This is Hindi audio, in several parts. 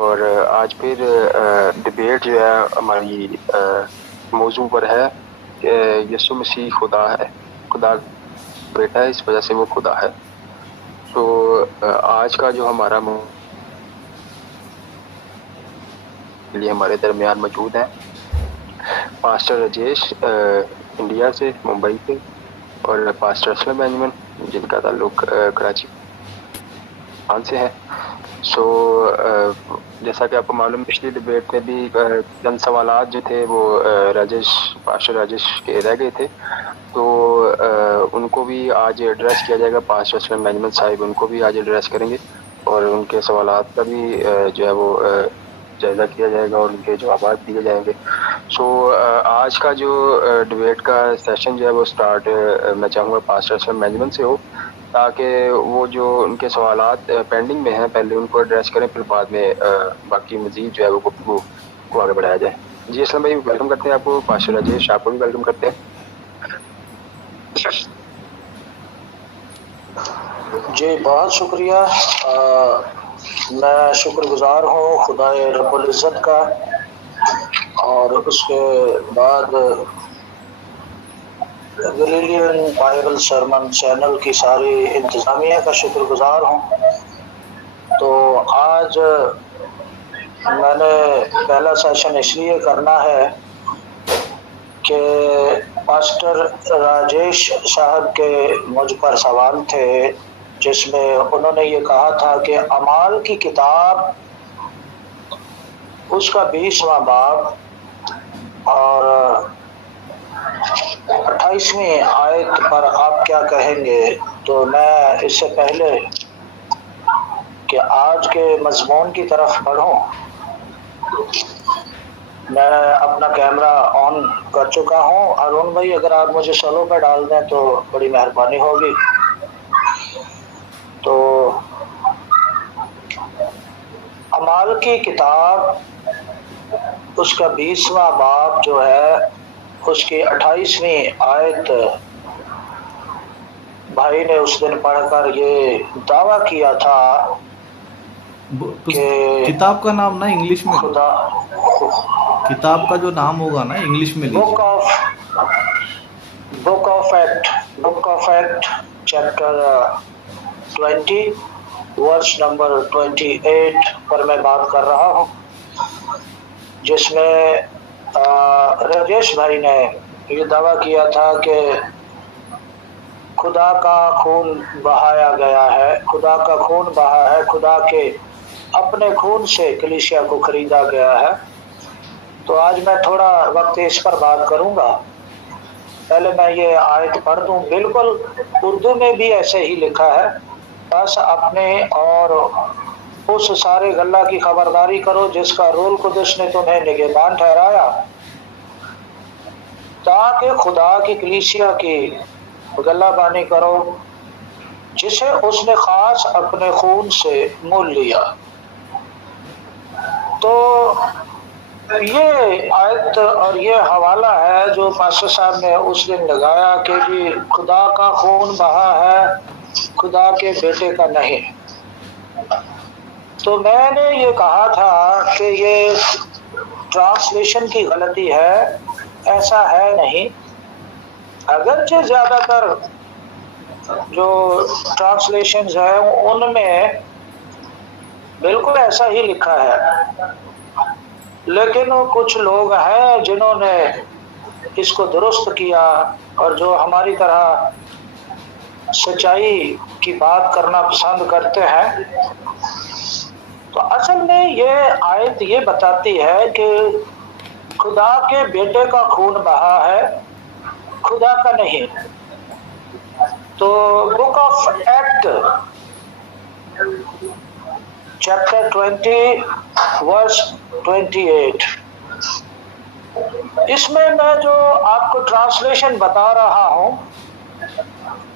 और आज फिर डिबेट जो है हमारी मौजू पर है कि यीशु मसीह खुदा है, खुदा का बेटा है, इस वजह से वो खुदा है। तो आज का जो हमारा लिए हमारे दरमियान मौजूद है पास्टर राजेश इंडिया से, मुंबई से, और पास्टर असलम बेंजामिन जिनका ताल्लुक कराची से है। सो जैसा कि आपको मालूम, पिछली डिबेट में भी चंद सवालात जो थे वो पास्टर राजेश के रह गए थे, तो उनको भी आज एड्रेस किया जाएगा। पास्टर असलम बेंजामिन साहिब उनको भी आज एड्रेस करेंगे और उनके सवालात का भी जो है वो जायजा किया जाएगा और उनके जवाब दिए जाएंगे। सो आज का जो डिबेट का सेशन जो है वो स्टार्ट मैं चाहूँगा पास्टर असलम बेंजामिन से हो, ताकि वो जो उनके सवालात पेंडिंग में हैं पहले उनको एड्रेस करें, फिर बाद में बाकी मजीद जो है वो गुफ्तगू को आगे बढ़ाया जाए। जी असलम भाई, वेलकम करते हैं आपको। पास्टर राजेश आपको भी वेलकम करते हैं। जी बहुत शुक्रिया। मैं शुक्रगुजार हूँ खुदा रब्बुल इज़्ज़त का, और उसके बाद गैलीलियन बाइबल सरमन चैनल की सारी इंतज़ामिया का शुक्रगुजार हूँ। तो आज मैंने पहला सेशन इसलिए करना है कि पास्टर राजेश साहब के मुझ पर सवाल थे, जिसमें उन्होंने ये कहा था कि अमाल की किताब उसका 20वां बाब और 28वीं आयत पर आप क्या कहेंगे। तो मैं इससे पहले कि आज के मज़मून की तरफ बढ़ूं, मैं अपना कैमरा ऑन कर चुका हूं। अरुण भाई, अगर आप मुझे सोलो पे डाल दें तो बड़ी मेहरबानी होगी। तो अमाल की किताब उसका 20वां बाब जो है, उसकी 28वीं आयत भाई ने उस दिन पढ़कर ये दावा किया था कि किताब का नाम ना इंग्लिश में, खुदा, किताब का जो नाम होगा ना इंग्लिश में लीजिए। Book of act chapter 20 verse number 28 पर मैं बात कर रहा हूँ, जिसमें राजेश भाई ने ये दावा किया था कि खुदा का खून बहाया गया है, खुदा का खून बहा है, खुदा के अपने खून से कलीसिया को खरीदा गया है। तो आज मैं थोड़ा वक्त इस पर बात करूंगा। पहले मैं ये आयत पढ़ दूं। बिल्कुल उर्दू में भी ऐसे ही लिखा है, बस अपने और उस सारे गल्ला की खबरदारी करो जिसका रूल कुदस ने तुम्हें निगहबान ठहराया, ताकि खुदा की कलीसिया की गल्लाबानी करो, जिसे उसने खास अपने खून से मोल लिया। तो ये आयत और ये हवाला है जो पास्टर साहब ने उस दिन लगाया कि जी खुदा का खून बहा है, खुदा के बेटे का नहीं। तो मैंने ये कहा था कि ये ट्रांसलेशन की गलती है, ऐसा है नहीं। अगरचे ज़्यादातर जो ट्रांसलेशंस है उनमें बिल्कुल ऐसा ही लिखा है, लेकिन कुछ लोग हैं जिन्होंने इसको दुरुस्त किया और जो हमारी तरह सच्चाई की बात करना पसंद करते हैं। तो असल में ये आयत ये बताती है कि खुदा के बेटे का खून बहा है, खुदा का नहीं। तो book of act chapter 20 verse 28, इसमें मैं जो आपको ट्रांसलेशन बता रहा हूँ,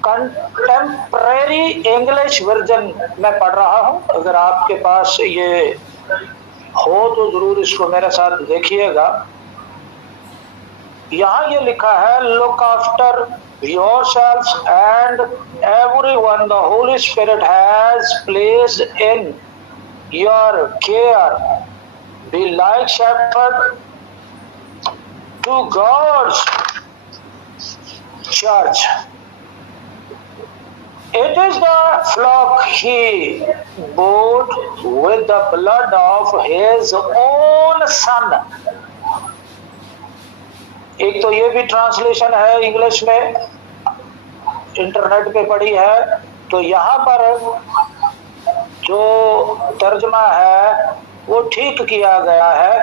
कंटेम्परेरी इंग्लिश वर्जन में पढ़ रहा हूँ। अगर आपके पास ये हो तो जरूर इसको मेरे साथ देखिएगा। यहाँ ये लिखा है, look after yourselves and everyone the Holy Spirit has placed in your care. Be like shepherd to God's church. It is the flock he bought with the blood of his own son. एक तो ये भी ट्रांसलेशन है इंग्लिश में, इंटरनेट पे पड़ी है, तो यहाँ पर जो तर्जमा है वो ठीक किया गया है,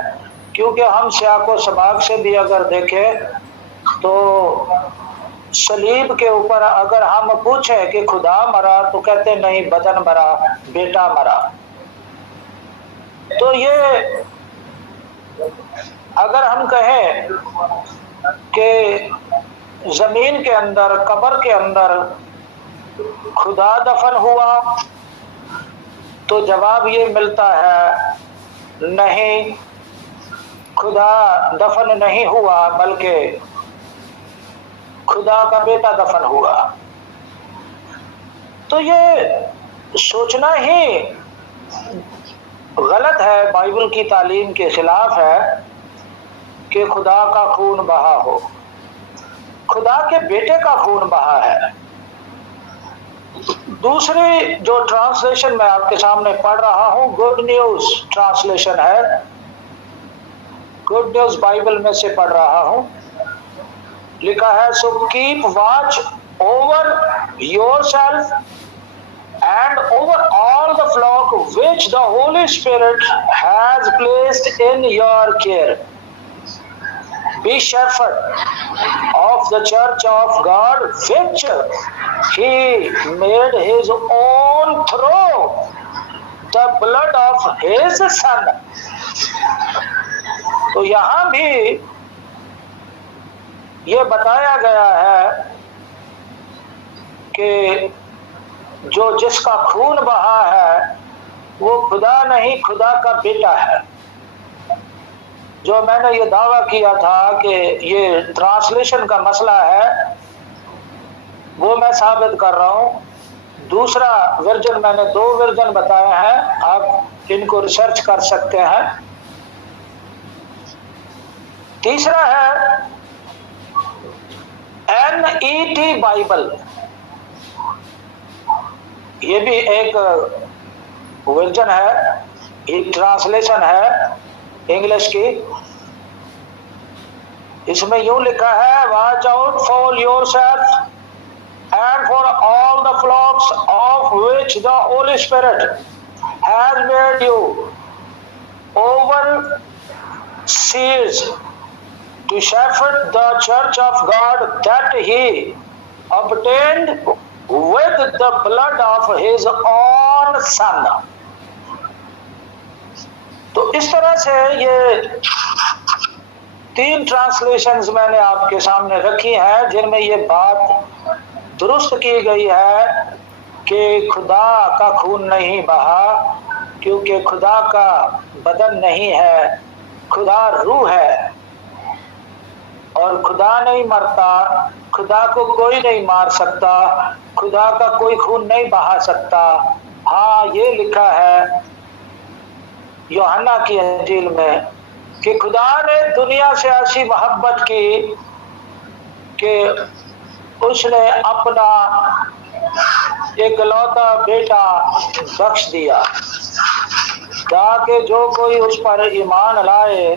क्योंकि हम सियाको सबाक से भी अगर देखें तो सलीब के ऊपर अगर हम पूछें कि खुदा मरा तो कहते नहीं, बदन मरा, बेटा मरा। तो ये अगर हम कहें कि जमीन के अंदर, कब्र के अंदर खुदा दफन हुआ, तो जवाब ये मिलता है नहीं, खुदा दफन नहीं हुआ, बल्कि खुदा का बेटा दफन हुआ। तो ये सोचना ही गलत है, बाइबल की तालीम के खिलाफ है कि खुदा का खून बहा हो। खुदा के बेटे का खून बहा है। दूसरी जो ट्रांसलेशन मैं आपके सामने पढ़ रहा हूं, गुड न्यूज ट्रांसलेशन है, गुड न्यूज बाइबल में से पढ़ रहा हूं। लिखा है, so keep watch over yourself and over all the flock which the Holy Spirit has placed in your care. Be shepherd of the church of God which he made his own through the blood of his son. तो यहाँ भी ये बताया गया है कि जो जिसका खून बहा है वो खुदा नहीं, खुदा का बेटा है। जो मैंने ये दावा किया था कि ये ट्रांसलेशन का मसला है, वो मैं साबित कर रहा हूँ। दूसरा वर्जन, मैंने 2 वर्जन बताए हैं, आप इनको रिसर्च कर सकते हैं। तीसरा है NET बाइबल, ये भी एक वर्जन है, एक ट्रांसलेशन है इंग्लिश की। इसमें यूं लिखा है, watch out for yourself and for all the flocks of which the Holy Spirit has made you overseers to shepherd the church of God that he obtained with the blood of his own son. तो इस तरह से ये 3 ट्रांसलेशंस मैंने आपके सामने रखी हैं, जिनमें ये बात दुरुस्त की गई है कि खुदा का खून नहीं बहा, क्योंकि खुदा का बदन नहीं है, खुदा रूह है और खुदा नहीं मरता, खुदा को कोई नहीं मार सकता, खुदा का कोई खून नहीं बहा सकता। हाँ, ये लिखा है यूहन्ना की इंजील में कि खुदा ने दुनिया से ऐसी मोहब्बत की कि उसने अपना इकलौता बेटा बख्श दिया, ताकि जो कोई उस पर ईमान लाए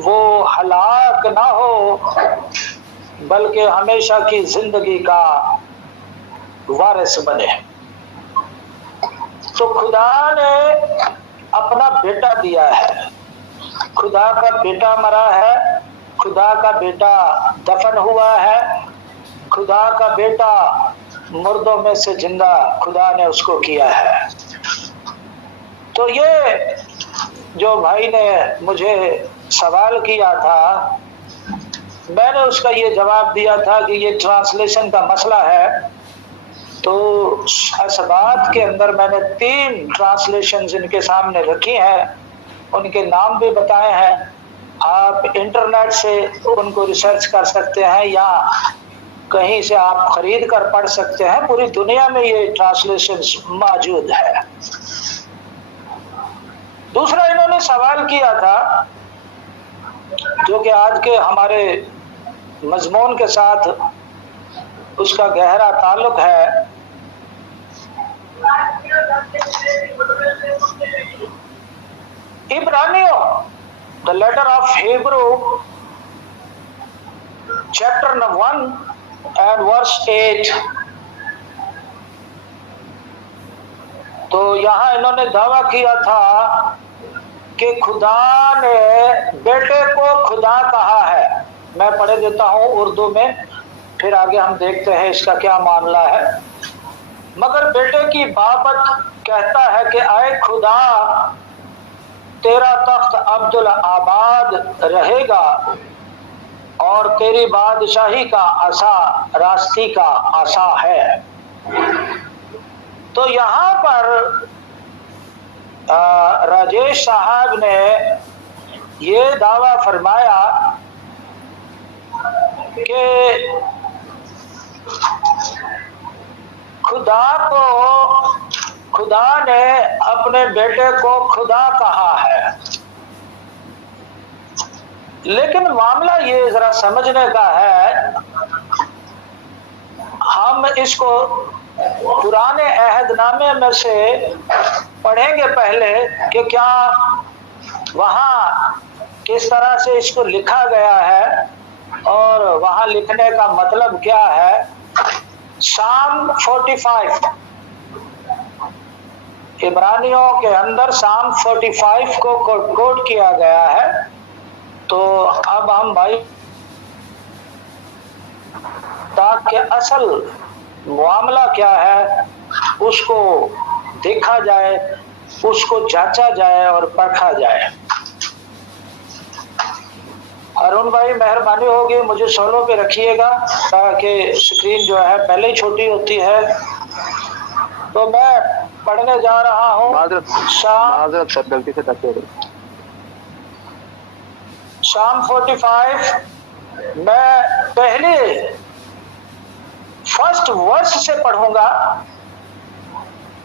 वो हलाक ना हो, बल्कि हमेशा की जिंदगी का वारिस बने। तो खुदा ने अपना बेटा दिया है, खुदा का बेटा मरा है, खुदा का बेटा दफन हुआ है, खुदा का बेटा मुर्दों में से जिंदा खुदा ने उसको किया है। तो ये जो भाई ने मुझे सवाल किया था, मैंने उसका ये जवाब दिया था कि ये ट्रांसलेशन का मसला है। तो असबात के अंदर मैंने 3 ट्रांसलेशन इनके सामने रखी हैं, उनके नाम भी बताए हैं। आप इंटरनेट से उनको रिसर्च कर सकते हैं या कहीं से आप खरीद कर पढ़ सकते हैं। पूरी दुनिया में ये ट्रांसलेशन मौजूद है। दूसरा इन्होंने सवाल किया था जो कि आज के हमारे मजमून के साथ उसका गहरा ताल्लुक है। इब्रानियों, the letter of Hebrew chapter 1 and verse 8। तो यहां इन्होंने दावा किया था कि खुदा ने बेटे को खुदा कहा है। मैं पढ़े देता हूं उर्दू में, फिर आगे हम देखते हैं इसका क्या मामला है। मगर बेटे की बाबत कहता है कि आए खुदा, तेरा तख्त अब्दुल आबाद रहेगा और तेरी बादशाही का आसा रास्ती का आसा है। तो यहाँ पर राजेश साहब ने ये दावा फरमाया कि खुदा ने अपने बेटे को खुदा कहा है। लेकिन मामला ये जरा समझने का है, हम इसको पुराने अहदनामे में से पढ़ेंगे पहले कि क्या वहाँ किस तरह से इसको लिखा गया है और वहाँ लिखने का मतलब क्या है। साम 45, इब्रानियों के अंदर साम 45 को कोट किया गया है। तो अब हम भाई ताकि असल मामला क्या है उसको देखा जाए, उसको जांचा जाए और परखा जाए। अरुण भाई मेहरबानी होगी मुझे सोलो पे रखिएगा ताकि स्क्रीन जो है पहले ही छोटी होती है। तो मैं पढ़ने जा रहा हूँ शाम 45। मैं पहले फर्स्ट वर्स से पढ़ूंगा।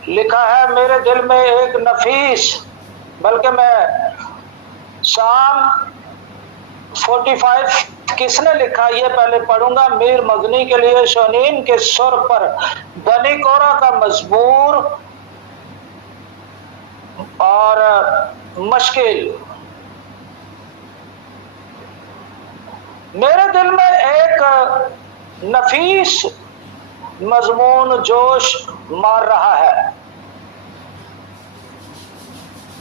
लिखा है मेरे दिल में एक नफीस, बल्कि मैं शाम 45 किसने लिखा ये पहले पढ़ूंगा। मीर मगनी के लिए शनीन के सुर पर बनी कोरा का मजबूर और मुश्किल। मेरे दिल में एक नफीस मजमून जोश मार रहा है।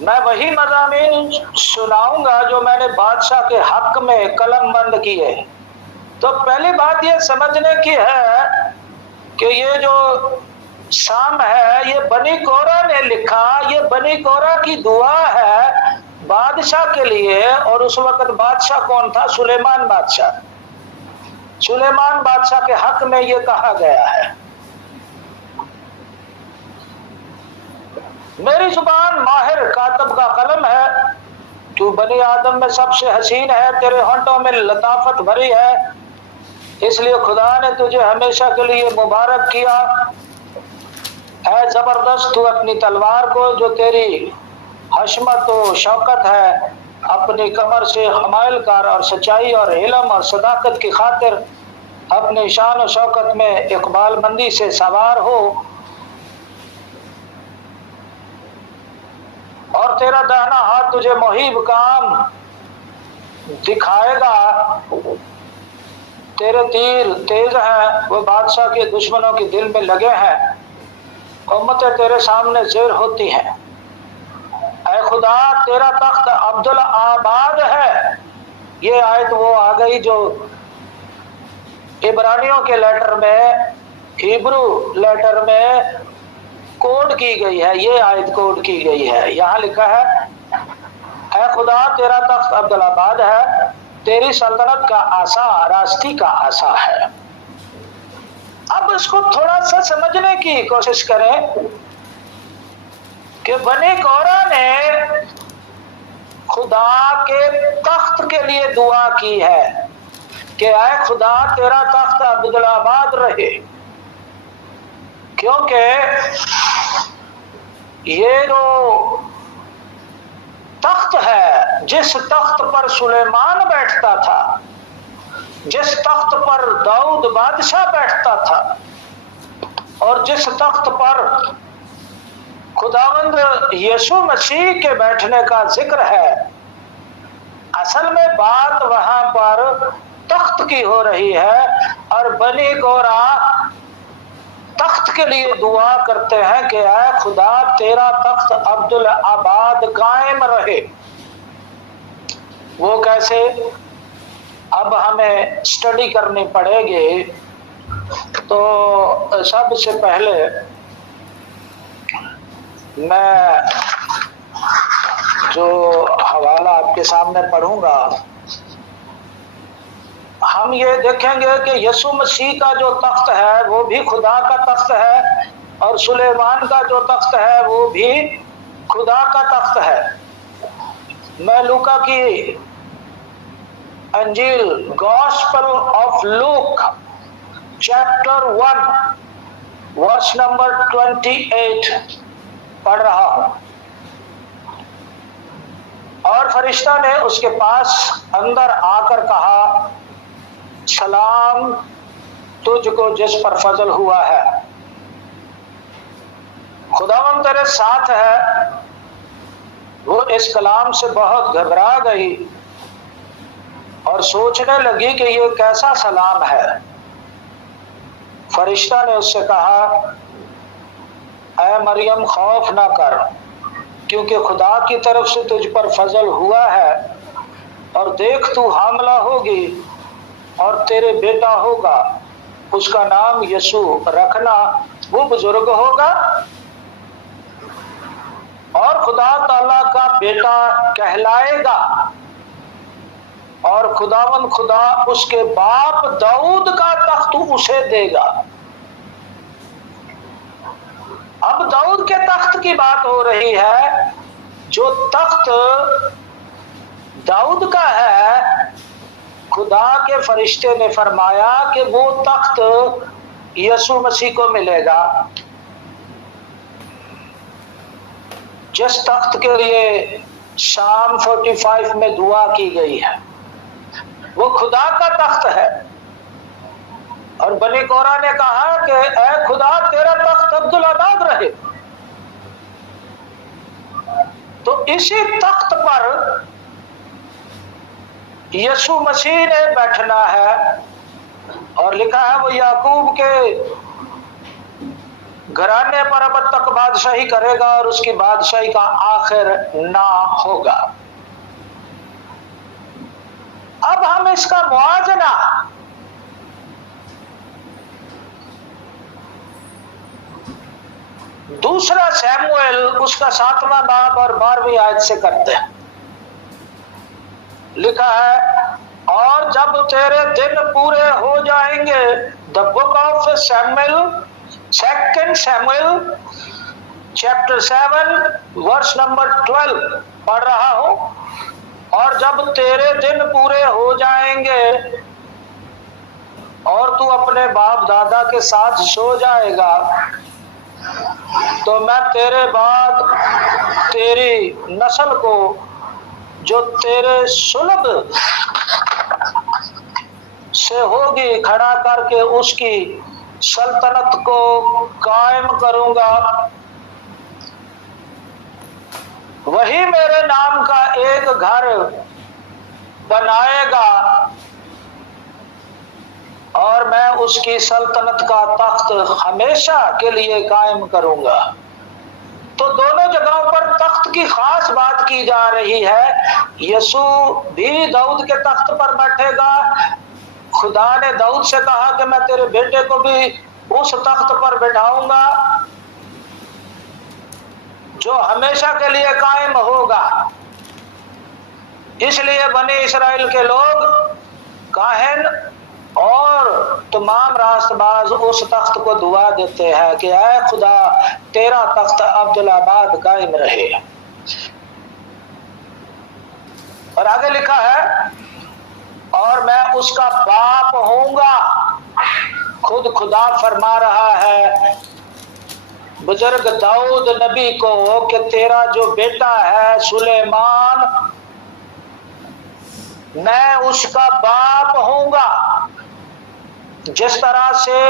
मैं वही मज़ामीन सुनाऊंगा जो मैंने बादशाह के हक में कलम बंद किए। तो पहली बात यह समझने की है कि ये जो शाम है ये बनी कोरा ने लिखा। ये बनी कोरा की दुआ है बादशाह के लिए। और उस वक्त बादशाह कौन था? सुलेमान बादशाह। सुलेमान बादशाह के हक में ये कहा गया है। मेरी जुबान माहिर कातब का कलम है। तू बनी आदम में सबसे हसीन है, तेरे होंठों में लताफत भरी है, इसलिए खुदा ने तुझे हमेशा के लिए मुबारक किया। है जबरदस्त तू अपनी तलवार को जो तेरी हशमत और शौकत है, अपनी कमर से हमायल कर और सच्चाई और इल्म और सदाकत की खातिर अपनी शान और शौकत में इकबाल मंदी से सवार हो। और तेरा दाहिना हाथ तुझे मुहीब काम दिखाएगा। तेरे तीर तेज हैं, वो बादशाह के दुश्मनों के दिल में लगे हैं। उम्मतें तेरे सामने ज़ेर होती हैं। ऐ खुदा तेरा तख्त अब्दुल आबाद है। ये आयत वो आ गई जो इब्रानियों के लेटर में, हिब्रू लेटर में कोड की गई है। ये आयत कोड की गई है। यहाँ लिखा है ऐ खुदा तेरा तख्त अब्दुल आबाद है, तेरी सल्तनत का आसा रास्ती का आसा है। अब इसको थोड़ा सा समझने की कोशिश करें कि बनी कोरा ने खुदा के तख्त के लिए दुआ की है कि ऐ खुदा तेरा तख्त अब्दुल आबाद रहे, क्योंकि ये जो तख्त है, जिस तख्त पर सुलेमान बैठता था, जिस तख्त पर दाऊद बादशाह बैठता था और जिस तख्त पर खुदावंद यीशु मसीह के बैठने का जिक्र है, असल में बात वहां पर तख्त की हो रही है। और बनी गोरा तख्त के लिए दुआ करते हैं कि ऐ खुदा तेरा तख्त अब्दुल आबाद कायम रहे। वो कैसे, अब हमें स्टडी करनी पड़ेगी। तो सबसे पहले मैं जो हवाला आपके सामने पढ़ूंगा, हम ये देखेंगे कि यीशु मसीह का जो तख्त है वो भी खुदा का तख्त है और सुलेमान का जो तख्त है वो भी खुदा का तख्त है। मैं लूका की अंजील, gospel of Luke chapter 1 verse number 28 पढ़ रहा हूं। और फरिश्ता ने उसके पास अंदर आकर कहा, सलाम तुझको जिस पर फजल हुआ है, खुदावंद तेरे साथ है। वो इस कलाम से बहुत घबरा गई और सोचने लगी कि ये कैसा सलाम है। फरिश्ता ने उससे कहा, ऐ मरियम खौफ ना कर, क्योंकि खुदा की तरफ से तुझ पर फजल हुआ है और देख तू हामला होगी और तेरे बेटा होगा, उसका नाम यीशु रखना। वो बुजुर्ग होगा और खुदा ताला का बेटा कहलाएगा और खुदावन खुदा उसके बाप दाऊद का तख्त उसे देगा। अब दाऊद के तख्त की बात हो रही है। जो तख्त दाऊद का है, खुदा के फरिश्ते ने फरमाया कि वो तख्त यीशु मसीह को मिलेगा। जिस तख्त के लिए शाम 45 में दुआ की गई है वो खुदा का तख्त है। और बनी कोरा ने कहा कि ऐ खुदा तेरा तख्त अब्दुल आबाद रहे। तो इसी तख्त पर यीशु मसीह ने बैठना है। और लिखा है वो याकूब के घराने पर अब तक बादशाही करेगा और उसकी बादशाही का आखिर ना होगा। अब हम इसका मुआजना दूसरा सैमुएल उसका 7वां बाब और 12वीं आयत से करते हैं। लिखा है, और जब तेरे दिन पूरे हो जाएंगे, the book of Samuel, 2 Samuel chapter 7 verse number 12 पढ़ रहा हूं। और जब तेरे दिन पूरे हो जाएंगे और तू अपने बाप दादा के साथ सो जाएगा, तो मैं तेरे बाद तेरी नस्ल को जो तेरे सुलभ से होगी खड़ा करके उसकी सल्तनत को कायम करूंगा। वही मेरे नाम का एक घर बनाएगा और मैं उसकी सल्तनत का तख्त हमेशा के लिए कायम करूंगा। तो दोनों जगहों पर तख्त की खास बात की जा रही है। यीशु भी दाऊद के तख्त पर बैठेगा। खुदा ने दाऊद से कहा कि मैं तेरे बेटे को भी उस तख्त पर बैठाऊंगा जो हमेशा के लिए कायम होगा। इसलिए बनी इस्राएल के लोग, काहिन और तमाम रास्तबाज उस तख्त को दुआ देते हैं कि ऐ खुदा तेरा तख्त अब्दुल आबाद कायम रहे। और आगे लिखा है, और मैं उसका बाप होऊंगा। खुद खुदा फरमा रहा है बुजुर्ग दाऊद नबी को कि तेरा जो बेटा है सुलेमान, मैं उसका बाप होऊंगा। जिस तरह से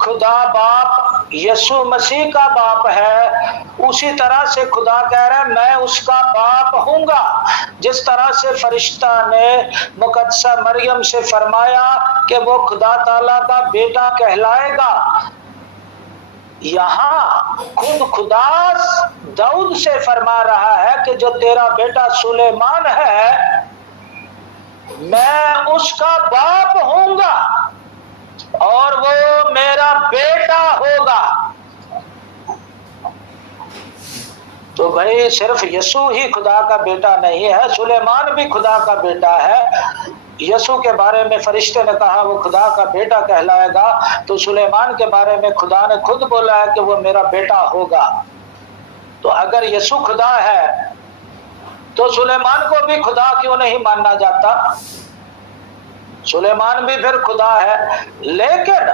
खुदा बाप यीशु मसीह का बाप है, उसी तरह से खुदा कह रहा है मैं उसका बाप होऊंगा। जिस तरह से फरिश्ता ने मुकद्दसा मरियम से फरमाया कि वो खुदा ताला का बेटा कहलाएगा, यहाँ खुद खुदा दाऊद से फरमा रहा है कि जो तेरा बेटा सुलेमान है, मैं उसका बाप होऊंगा और वो मेरा बेटा होगा। तो भाई सिर्फ यीशु ही खुदा का बेटा नहीं है, सुलेमान भी खुदा का बेटा है। यीशु के बारे में फरिश्ते ने कहा वो खुदा का बेटा कहलाएगा, तो सुलेमान के बारे में खुदा ने खुद बोला है कि वो मेरा बेटा होगा। तो अगर यीशु खुदा है तो सुलेमान को भी खुदा क्यों नहीं मानना जाता? सुलेमान भी फिर खुदा है। लेकिन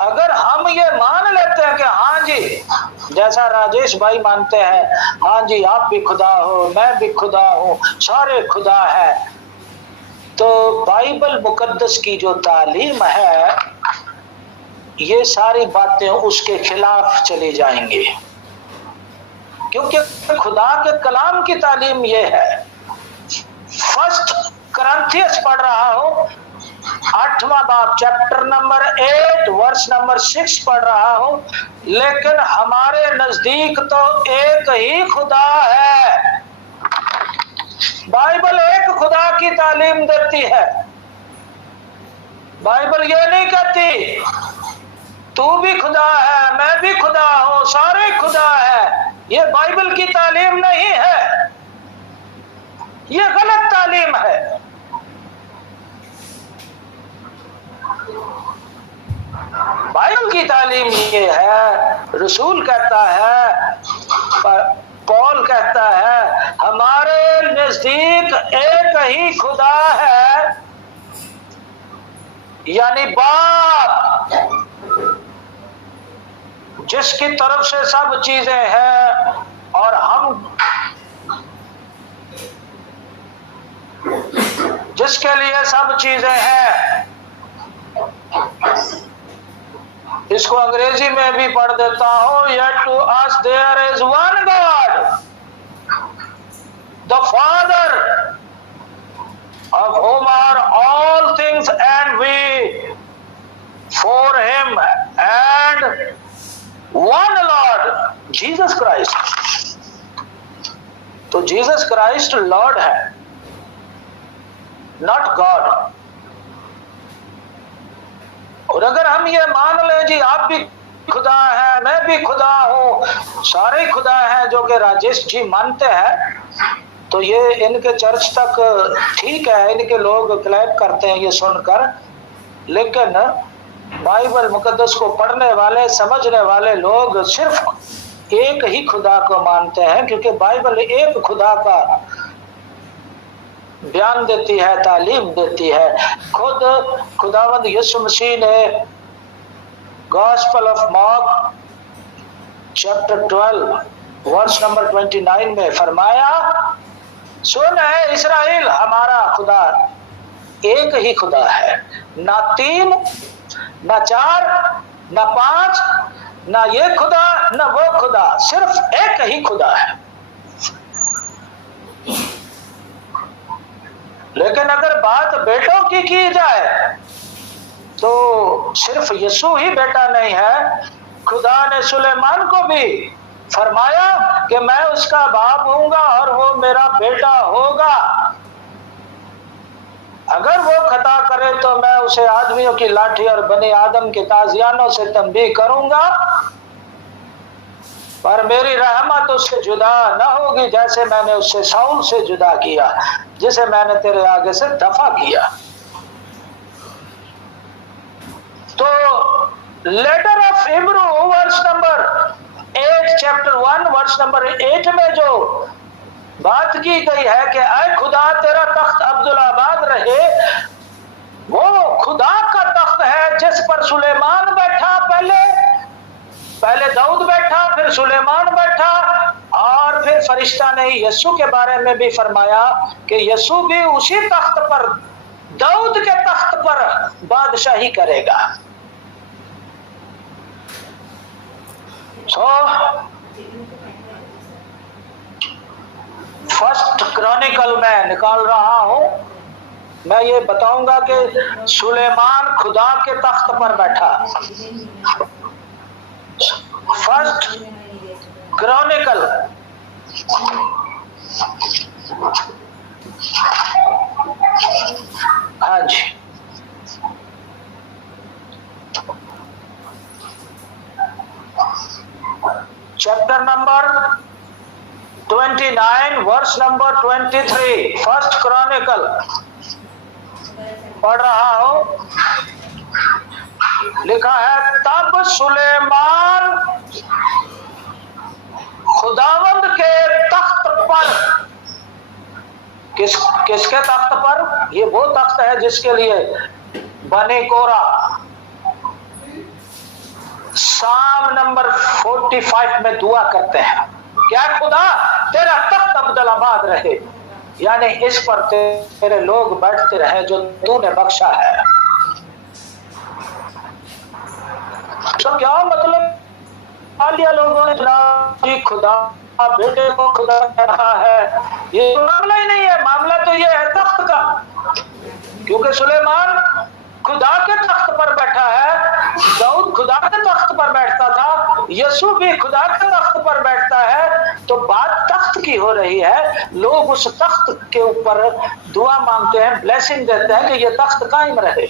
अगर हम ये मान लेते हैं कि हाँ जी, जैसा राजेश भाई मानते हैं, हाँ जी आप भी खुदा हो, मैं भी खुदा हूँ, सारे खुदा है, तो बाइबल मुकद्दस की जो तालीम है ये सारी बातें उसके खिलाफ चली जाएंगी, क्योंकि खुदा के कलाम की तालीम ये है। फर्स्ट करंथियस पढ़ रहा हूं, 8वां बाब, चैप्टर नंबर 8 वर्स नंबर 6 पढ़ रहा हूं। लेकिन हमारे नजदीक तो एक ही खुदा है। बाइबल एक खुदा की तालीम देती है। बाइबल ये नहीं कहती तू भी खुदा है, मैं भी खुदा हूं, सारे खुदा है। ये बाइबल की तालीम नहीं है, ये गलत तालीम है। बाइबल की तालीम ये है, रसूल कहता है, पौल कहता है हमारे नजदीक एक ही खुदा है, यानी बाप, जिसकी तरफ से सब चीजें हैं और हम जिसके लिए सब चीजें हैं। इसको अंग्रेजी में भी पढ़ देता हूं। Yet to us there is one God, the Father, of whom are all things, and we for him, and one Lord, Jesus Christ. तो जीसस क्राइस्ट लॉर्ड है, नॉट गॉड। और अगर हम ये मान लें जी आप भी खुदा है, मैं भी खुदा हूं, सारे खुदा हैं जो कि राजेश जी मानते हैं, तो ये इनके चर्च तक ठीक है, इनके लोग क्लैप करते हैं ये सुनकर। लेकिन बाइबल मुकद्दस को पढ़ने वाले, समझने वाले लोग सिर्फ एक ही खुदा को मानते हैं, क्योंकि बाइबल एक खुदा का बयान देती है, तालीम देती है। खुद खुदावंद यीशु मसीह ने gospel of Mark chapter 12 verse number 29 में फरमाया, सुन है इस्राएल, हमारा खुदा एक ही खुदा है, ना 3, ना 4, ना 5, ना ये खुदा ना वो खुदा, सिर्फ एक ही खुदा है। लेकिन अगर बात बेटों की जाए तो सिर्फ यीशु ही बेटा नहीं है, खुदा ने सुलेमान को भी फरमाया कि मैं उसका बाप होऊंगा और वो मेरा बेटा होगा। अगर वो खता करे तो मैं उसे आदमियों की लाठी और बनी आदम के ताजियानों से तंबीह करूंगा, पर मेरी रहमत उससे जुदा न होगी, जैसे मैंने उससे साउल से जुदा किया, जिसे मैंने तेरे आगे से दफा किया। तो letter of Hebrew verse number 8 chapter 1 verse number 8 में जो बात की गई है कि ऐ खुदा तेरा तख्त अब्दुल-आबाद रहे, वो खुदा का तख्त है जिस पर सुलेमान बैठा पहले, पहले दाऊद बैठा, फिर सुलेमान बैठा, और फिर फरिश्ता ने यीशु के बारे में भी फरमाया कि यीशु भी उसी तख्त पर, दाऊद के तख्त पर बादशाही करेगा। फर्स्ट क्रॉनिकल में निकाल रहा हूं, मैं ये बताऊंगा कि सुलेमान खुदा के तख्त पर बैठा। फर्स्ट क्रॉनिकल हाँ जी, chapter number 29 verse number 23, first chronicle पढ़ रहा हूं। लिखा है, तब सुलेमान खुदावंद के तख्त पर, किसके तख्त पर? ये वो तख्त है जिसके लिए बने कोरा साम नंबर 45 में दुआ करते हैं, क्या खुदा तेरा तख्त अब्दुलाबाद रहे, यानी इस पर तेरे लोग बैठते रहे जो तूने बख्शा है। तो क्या मतलब लिया लोगों ने, खुदा बेटे को खुदा कह रहा है, ये मामला ही नहीं है। मामला तो ये है तख्त का, क्योंकि सुलेमान खुदा के तख्त पर बैठा है, दाऊद खुदा के तख्त पर बैठता था, यीशु भी खुदा के तख्त पर बैठता है। तो बात तख्त की हो रही है, लोग उस तख्त के ऊपर दुआ मांगते हैं, ब्लेसिंग देते हैं कि ये तख्त कायम रहे।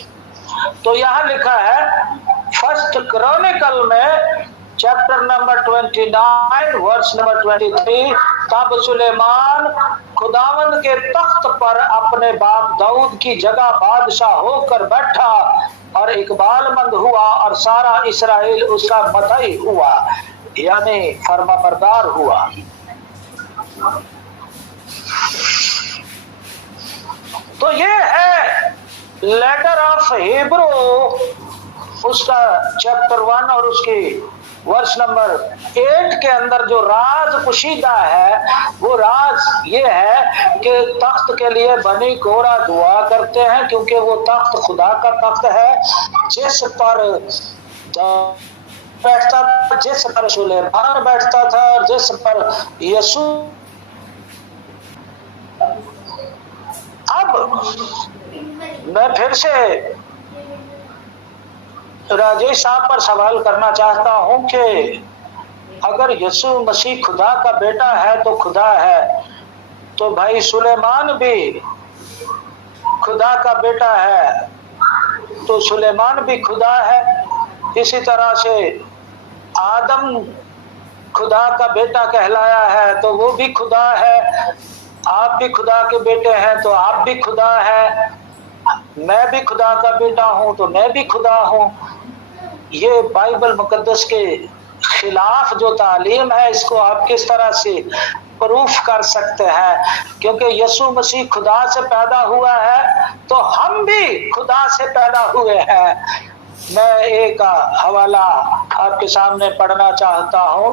तो यहाँ लिखा है फर्स्ट क्रॉनिकल में चैप्टर नंबर 29 वर्स नंबर 23, तब सुलेमान खुदावंद के तख्त पर अपने बाप दाऊद की जगह बादशाह होकर बैठा और इकबालमंद हुआ और सारा इस्राएल उसका मताई हुआ, यानी फरमाबरदार हुआ। तो ये है लेटर ऑफ हिब्रू, उसका चैप्टर 1 और उसकी वर्ष नंबर 8 के अंदर जो राज पुशीदा है, वो राज ये है कि तख्त के लिए बनी कोरा दुआ करते हैं, क्योंकि वो तख्त खुदा का तख्त है जिस पर बैठता था, जिस पर सुलेमान बैठता था, जिस पर यीशु। अब मैं फिर से राजेश साहब पर सवाल करना चाहता हूं कि अगर यीशु मसीह खुदा का बेटा है तो खुदा है, तो भाई सुलेमान भी खुदा का बेटा है, तो सुलेमान भी खुदा है। इसी तरह से आदम खुदा का बेटा कहलाया है तो वो भी खुदा है, आप भी खुदा के बेटे हैं तो आप भी खुदा है, मैं भी खुदा का बेटा हूं तो मैं भी खुदा हूं। ये बाइबल मुकद्दस के खिलाफ जो तालीम है, इसको आप किस तरह से प्रूफ कर सकते हैं? क्योंकि यीशु मसीह खुदा से पैदा हुआ है तो हम भी खुदा से पैदा हुए हैं। मैं एक हवाला आपके सामने पढ़ना चाहता हूं।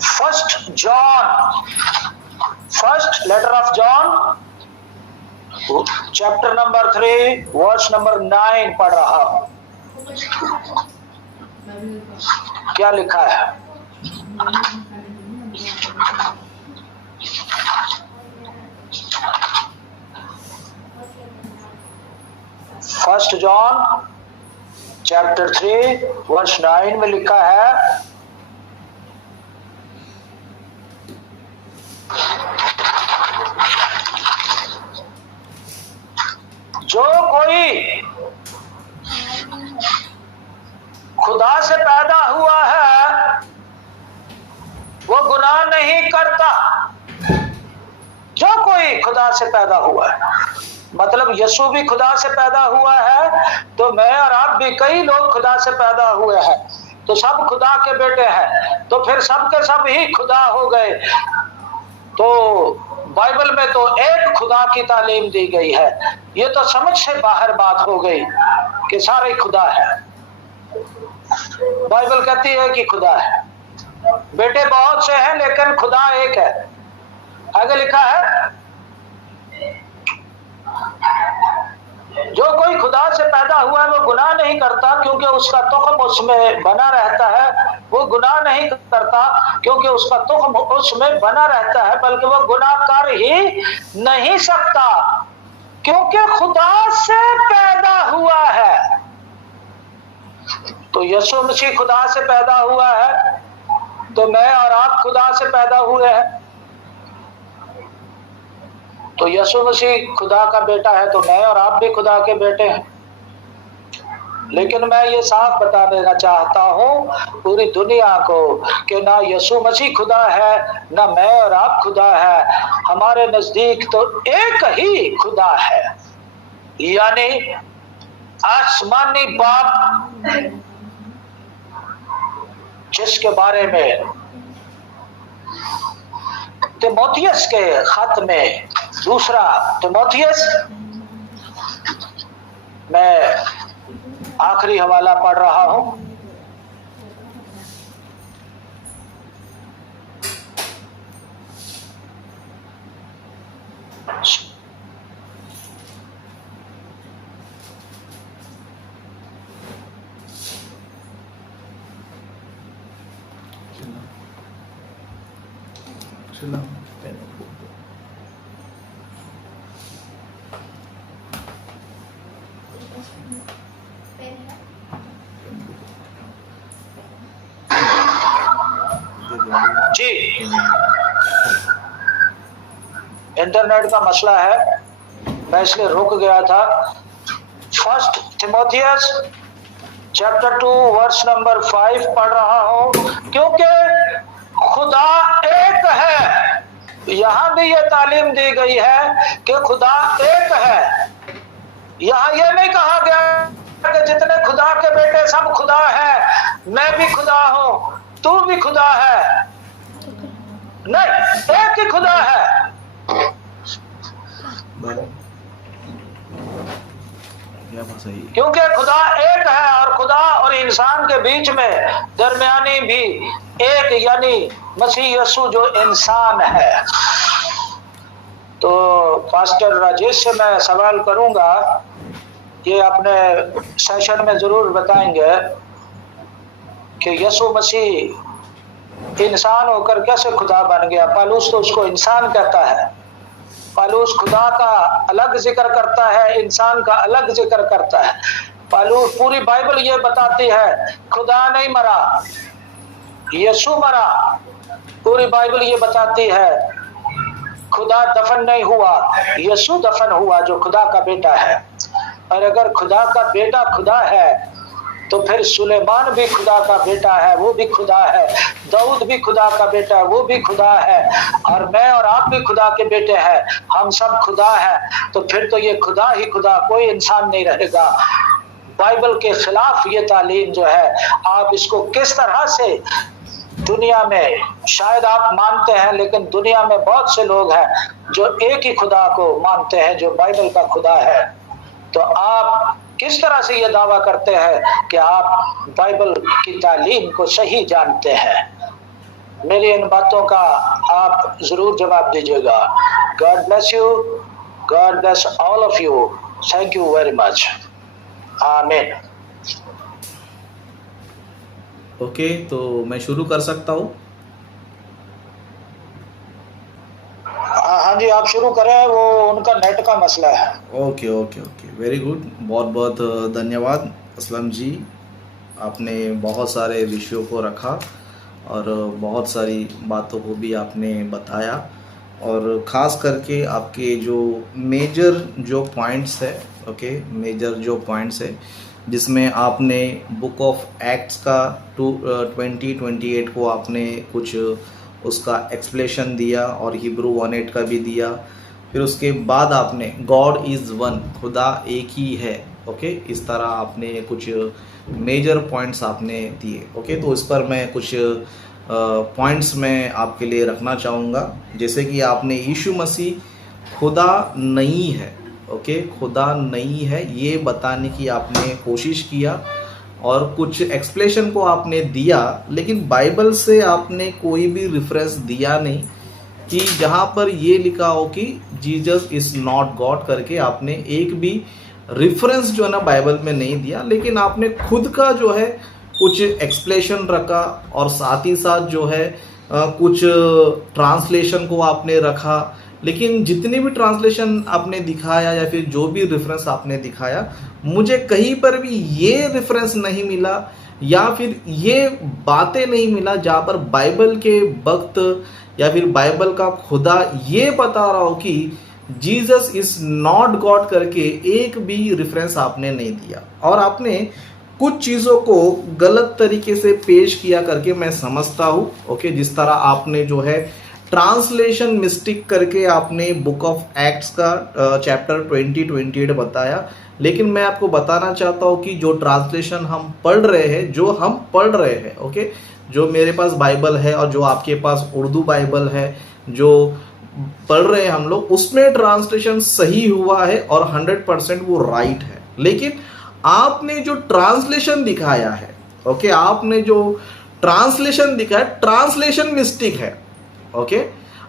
First John, first letter of John chapter number 3 verse number 9 पढ़ रहा हूं। क्या लिखा है? फर्स्ट जॉन चैप्टर 3 वर्स 9 में लिखा है, जो कोई खुदा से पैदा हुआ है वो गुनाह नहीं करता। जो कोई खुदा से पैदा हुआ है, मतलब यीशु भी खुदा से पैदा हुआ है, तो मैं और आप भी, कई लोग खुदा से पैदा हुए हैं, तो सब खुदा के बेटे हैं, तो फिर सब के सब ही खुदा हो गए। तो बाइबल में तो एक खुदा की तालीम दी गई है, ये तो समझ से बाहर बात हो गई कि सारे खुदा है। बाइबल कहती है कि खुदा है। बेटे बहुत से हैं लेकिन खुदा एक है। आगे लिखा है, जो कोई खुदा से पैदा हुआ है वो गुनाह नहीं करता क्योंकि उसका तुख्म उसमें बना रहता है। वो गुनाह नहीं करता क्योंकि उसका तुख्म उसमें बना रहता है, बल्कि वो गुनाह कर ही नहीं सकता क्योंकि खुदा से पैदा हुआ है। तो यीशु मसीह खुदा से पैदा हुआ है, तो मैं और आप खुदा से पैदा हुए हैं। तो यीशु मसीह खुदा का बेटा है, तो मैं और आप भी खुदा के बेटे हैं। लेकिन मैं ये साफ बता देना चाहता हूं पूरी दुनिया को कि ना यीशु मसीह खुदा है, ना मैं और आप खुदा है। हमारे नजदीक तो एक ही खुदा है, यानी आसमानी बाप, जिसके बारे में तिमोथियस के खत में, दूसरा तिमोथियस, मैं आखिरी हवाला पढ़ रहा हूं। चलो जी, इंटरनेट का मसला है, मैं इसलिए रुक गया था। फर्स्ट तिमोथियस चैप्टर 2 वर्स नंबर 5 पढ़ रहा हूं, क्योंकि खुदा एक है। यहां भी ये तालीम दी गई है कि खुदा एक है। यहां ये नहीं कहा गया कि जितने खुदा के बेटे सब खुदा है, मैं भी खुदा हूं, तू भी खुदा है। नहीं, एक ही खुदा है। क्योंकि खुदा एक है और खुदा और इंसान के बीच में दरमियानी भी एक, यानी मसीह यीशु जो इंसान है। तो पास्टर राजेश से मैं सवाल करूंगा, ये अपने सेशन में जरूर बताएंगे कि यीशु मसीह इंसान होकर कैसे खुदा बन गया। पालूस तो उसको इंसान कहता है। पालूस खुदा का अलग जिक्र करता है, इंसान का अलग जिक्र करता है। पालूस, पूरी बाइबल ये बताती है खुदा नहीं मरा, यीशु मरा। पूरी बाइबल ये बताती है खुदा दफन नहीं हुआ, यीशु दफन हुआ जो खुदा का बेटा है। और अगर खुदा का बेटा खुदा है तो फिर सुलेमान भी खुदा का बेटा है, वो भी खुदा है। दाऊद भी खुदा का बेटा है, वो भी खुदा है। और मैं और आप भी खुदा के बेटे हैं, हम सब खुदा हैं। तो फिर तो ये खुदा ही खुदा, कोई इंसान नहीं रहेगा। बाइबल के खिलाफ ये तालीम जो है, आप इसको किस तरह से दुनिया में, शायद आप मानते हैं लेकिन दुनिया में बहुत से लोग हैं जो एक ही खुदा को मानते हैं, जो बाइबल का खुदा है। तो आप किस तरह से ये दावा करते हैं कि आप बाइबल की तालीम को सही जानते हैं? मेरी इन बातों का आप जरूर जवाब दीजिएगा। God bless you, God bless all of you, thank you very much, आमीन। ओके, तो मैं शुरू कर सकता हूँ? हाँ जी, आप शुरू करें, वो उनका नेट का मसला है। Okay okay okay, very good. बहुत बहुत धन्यवाद असलम जी, आपने बहुत सारे विषयों को रखा और बहुत सारी बातों को भी आपने बताया, और ख़ास करके आपके जो मेजर जो पॉइंट्स है, ओके, मेजर जो पॉइंट्स है जिसमें आपने बुक ऑफ एक्ट्स का 20:28 को आपने कुछ उसका एक्सप्लेनेशन दिया और हिब्रू 1:8 का भी दिया। फिर उसके बाद आपने गॉड इज़ वन, खुदा एक ही है, ओके, इस तरह आपने कुछ मेजर पॉइंट्स आपने दिए। ओके, तो इस पर मैं कुछ पॉइंट्स मैं आपके लिए रखना चाहूँगा। जैसे कि आपने यीशु मसीह खुदा नहीं है, ओके, खुदा नहीं है ये बताने की आपने कोशिश किया, और कुछ एक्सप्लेनेशन को आपने दिया, लेकिन बाइबल से आपने कोई भी रेफरेंस दिया नहीं कि जहाँ पर ये लिखा हो कि जीसस इज नॉट गॉड करके। आपने एक भी रेफरेंस जो है ना बाइबल में नहीं दिया, लेकिन आपने खुद का जो है कुछ एक्सप्लेनेशन रखा और साथ ही साथ जो है कुछ ट्रांसलेशन को आपने रखा। लेकिन जितनी भी ट्रांसलेशन आपने दिखाया या फिर जो भी रेफरेंस आपने दिखाया, मुझे कहीं पर भी ये रेफरेंस नहीं मिला या फिर ये बातें नहीं मिला जहाँ पर बाइबल के वक्त या फिर बाइबल का खुदा ये बता रहा हो कि जीसस इज नॉट गॉड करके एक भी रेफरेंस आपने नहीं दिया। और आपने कुछ चीज़ों को गलत तरीके से पेश किया करके मैं समझता हूँ। ओके, जिस तरह आपने जो है ट्रांसलेशन मिस्टेक करके आपने बुक ऑफ एक्ट्स का चैप्टर 20-28 बताया, लेकिन मैं आपको बताना चाहता हूँ कि जो ट्रांसलेशन हम पढ़ रहे हैं, ओके, जो मेरे पास बाइबल है और जो आपके पास उर्दू बाइबल है जो पढ़ रहे हैं हम लोग, उसमें ट्रांसलेशन सही हुआ है और 100% वो राइट है। लेकिन आपने जो ट्रांसलेशन दिखाया है, ओके, आपने जो ट्रांसलेशन दिखाया, ट्रांसलेशन मिस्टेक है। ओके,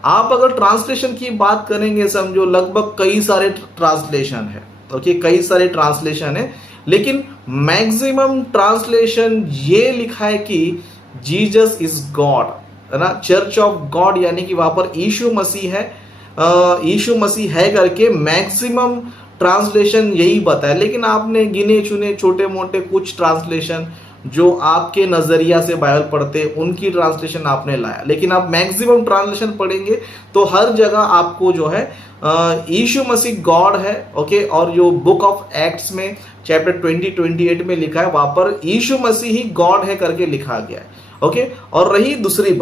आप अगर ट्रांसलेशन की बात करेंगे, समझो लगभग कई सारे ट्रांसलेशन है, ओके, कई सारे ट्रांसलेशन है, लेकिन मैक्सिमम ट्रांसलेशन ये लिखा है कि जीसस इज गॉड, है ना, चर्च ऑफ गॉड, यानी कि वहां पर यीशु मसीह है, यीशु मसीह है करके मैक्सिमम ट्रांसलेशन यही बताया। लेकिन आपने गिने चुने छोटे मोटे कुछ ट्रांसलेशन जो आपके नजरिया से बाइबल पढ़ते उनकी ट्रांसलेशन आपने लाया, लेकिन आप मैक्सिमम ट्रांसलेशन पढ़ेंगे तो हर जगह आपको जो है यीशु मसीह गॉड है। ओके, और जो बुक ऑफ एक्ट्स में चैप्टर 20-28 में लिखा है वहां पर यीशु मसीह ही गॉड है करके लिखा गया है। ओके, और रही दूसरी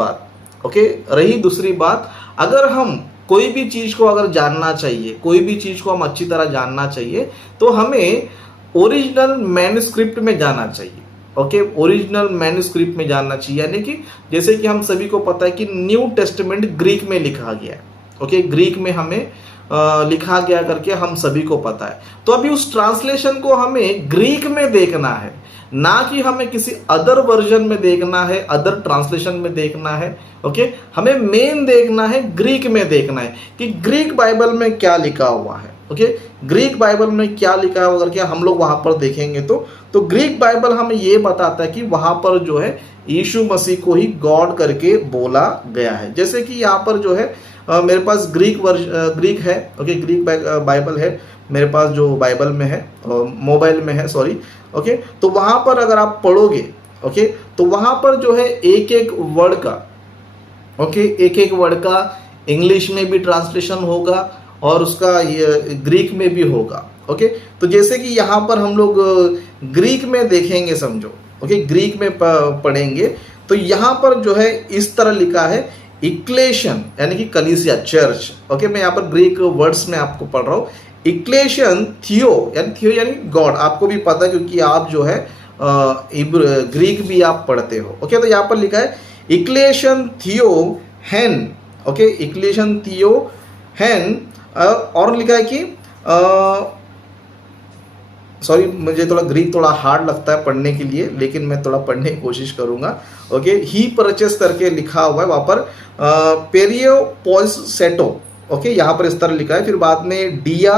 बात, अगर हम कोई भी चीज को अगर जानना चाहिए, कोई भी चीज को हम अच्छी तरह जानना चाहिए तो हमें ओरिजिनल मैन्युस्क्रिप्ट में जाना चाहिए। ओके, ओरिजिनल मैन्युस्क्रिप्ट में जानना चाहिए, यानी कि जैसे कि हम सभी को पता है कि न्यू टेस्टामेंट ग्रीक में लिखा गया है। ओके, ग्रीक में हमें लिखा गया करके हम सभी को पता है। तो अभी उस ट्रांसलेशन को हमें ग्रीक में देखना है, ना कि हमें किसी अदर वर्जन में देखना है, अदर ट्रांसलेशन में देखना है। ओके, हमें मेन देखना है, ग्रीक में देखना है कि ग्रीक बाइबल में क्या लिखा हुआ है। ओके, ग्रीक बाइबल में क्या लिखा है अगर क्या हम लोग वहां पर देखेंगे तो ग्रीक बाइबल हमें ये बताता है कि वहां पर जो है यीशु मसीह को ही गॉड करके बोला गया है। जैसे कि यहाँ पर जो है मेरे पास ग्रीक है। ओके, ग्रीक बाइबल है मेरे पास, जो बाइबल में है, मोबाइल में है, सॉरी। ओके, तो वहां पर अगर आप पढ़ोगे, ओके, तो वहां पर जो है एक एक वर्ड का इंग्लिश में भी ट्रांसलेशन होगा और उसका ग्रीक में भी होगा। ओके, तो जैसे कि यहाँ पर हम लोग ग्रीक में देखेंगे, समझो, ओके, ग्रीक में पढ़ेंगे तो यहाँ पर जो है इस तरह लिखा है इक्लेशन, यानी कि कलीसिया, चर्च। ओके, मैं यहाँ पर ग्रीक वर्ड्स में आपको पढ़ रहा हूँ। इक्लेशन थियो यानी गॉड, आपको भी पता है क्योंकि आप जो है ग्रीक भी आप पढ़ते हो। ओके, तो यहाँ पर लिखा है इक्लेशन थियो हेन। ओके, इक्लेशन थियो हेन, और लिखा है कि सॉरी, मुझे थोड़ा ग्रीक थोड़ा हार्ड लगता है पढ़ने के लिए, लेकिन मैं थोड़ा पढ़ने की कोशिश करूंगा। ओके, ही परचेस करके लिखा हुआ है वहां पर, पेरियो पोइसेटो। ओके, यहाँ पर इस तरह लिखा है, फिर बाद में डिया,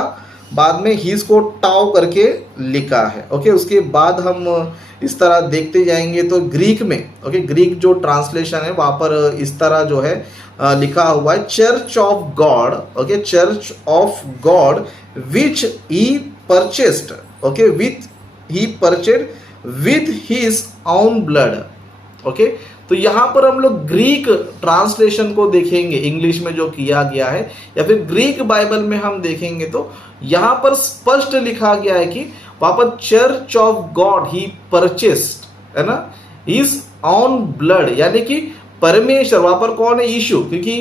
बाद में हीज को टाओ करके लिखा है। ओके, उसके बाद हम इस तरह देखते जाएंगे तो ग्रीक में, ओके, ग्रीक जो ट्रांसलेशन है वहां पर इस तरह जो है लिखा हुआ है church of God. Okay, church of God which he purchased, okay, he purchased with his own blood. Okay, तो यहां पर हम लोग ग्रीक ट्रांसलेशन को देखेंगे, इंग्लिश में जो किया गया है, या फिर ग्रीक बाइबल में हम देखेंगे तो यहां पर स्पष्ट लिखा गया है कि वहां पर church of God he purchased, है ना, हिज ओन ब्लड, यानी कि परमेश्वर, वहां पर कौन है, यीशु, क्योंकि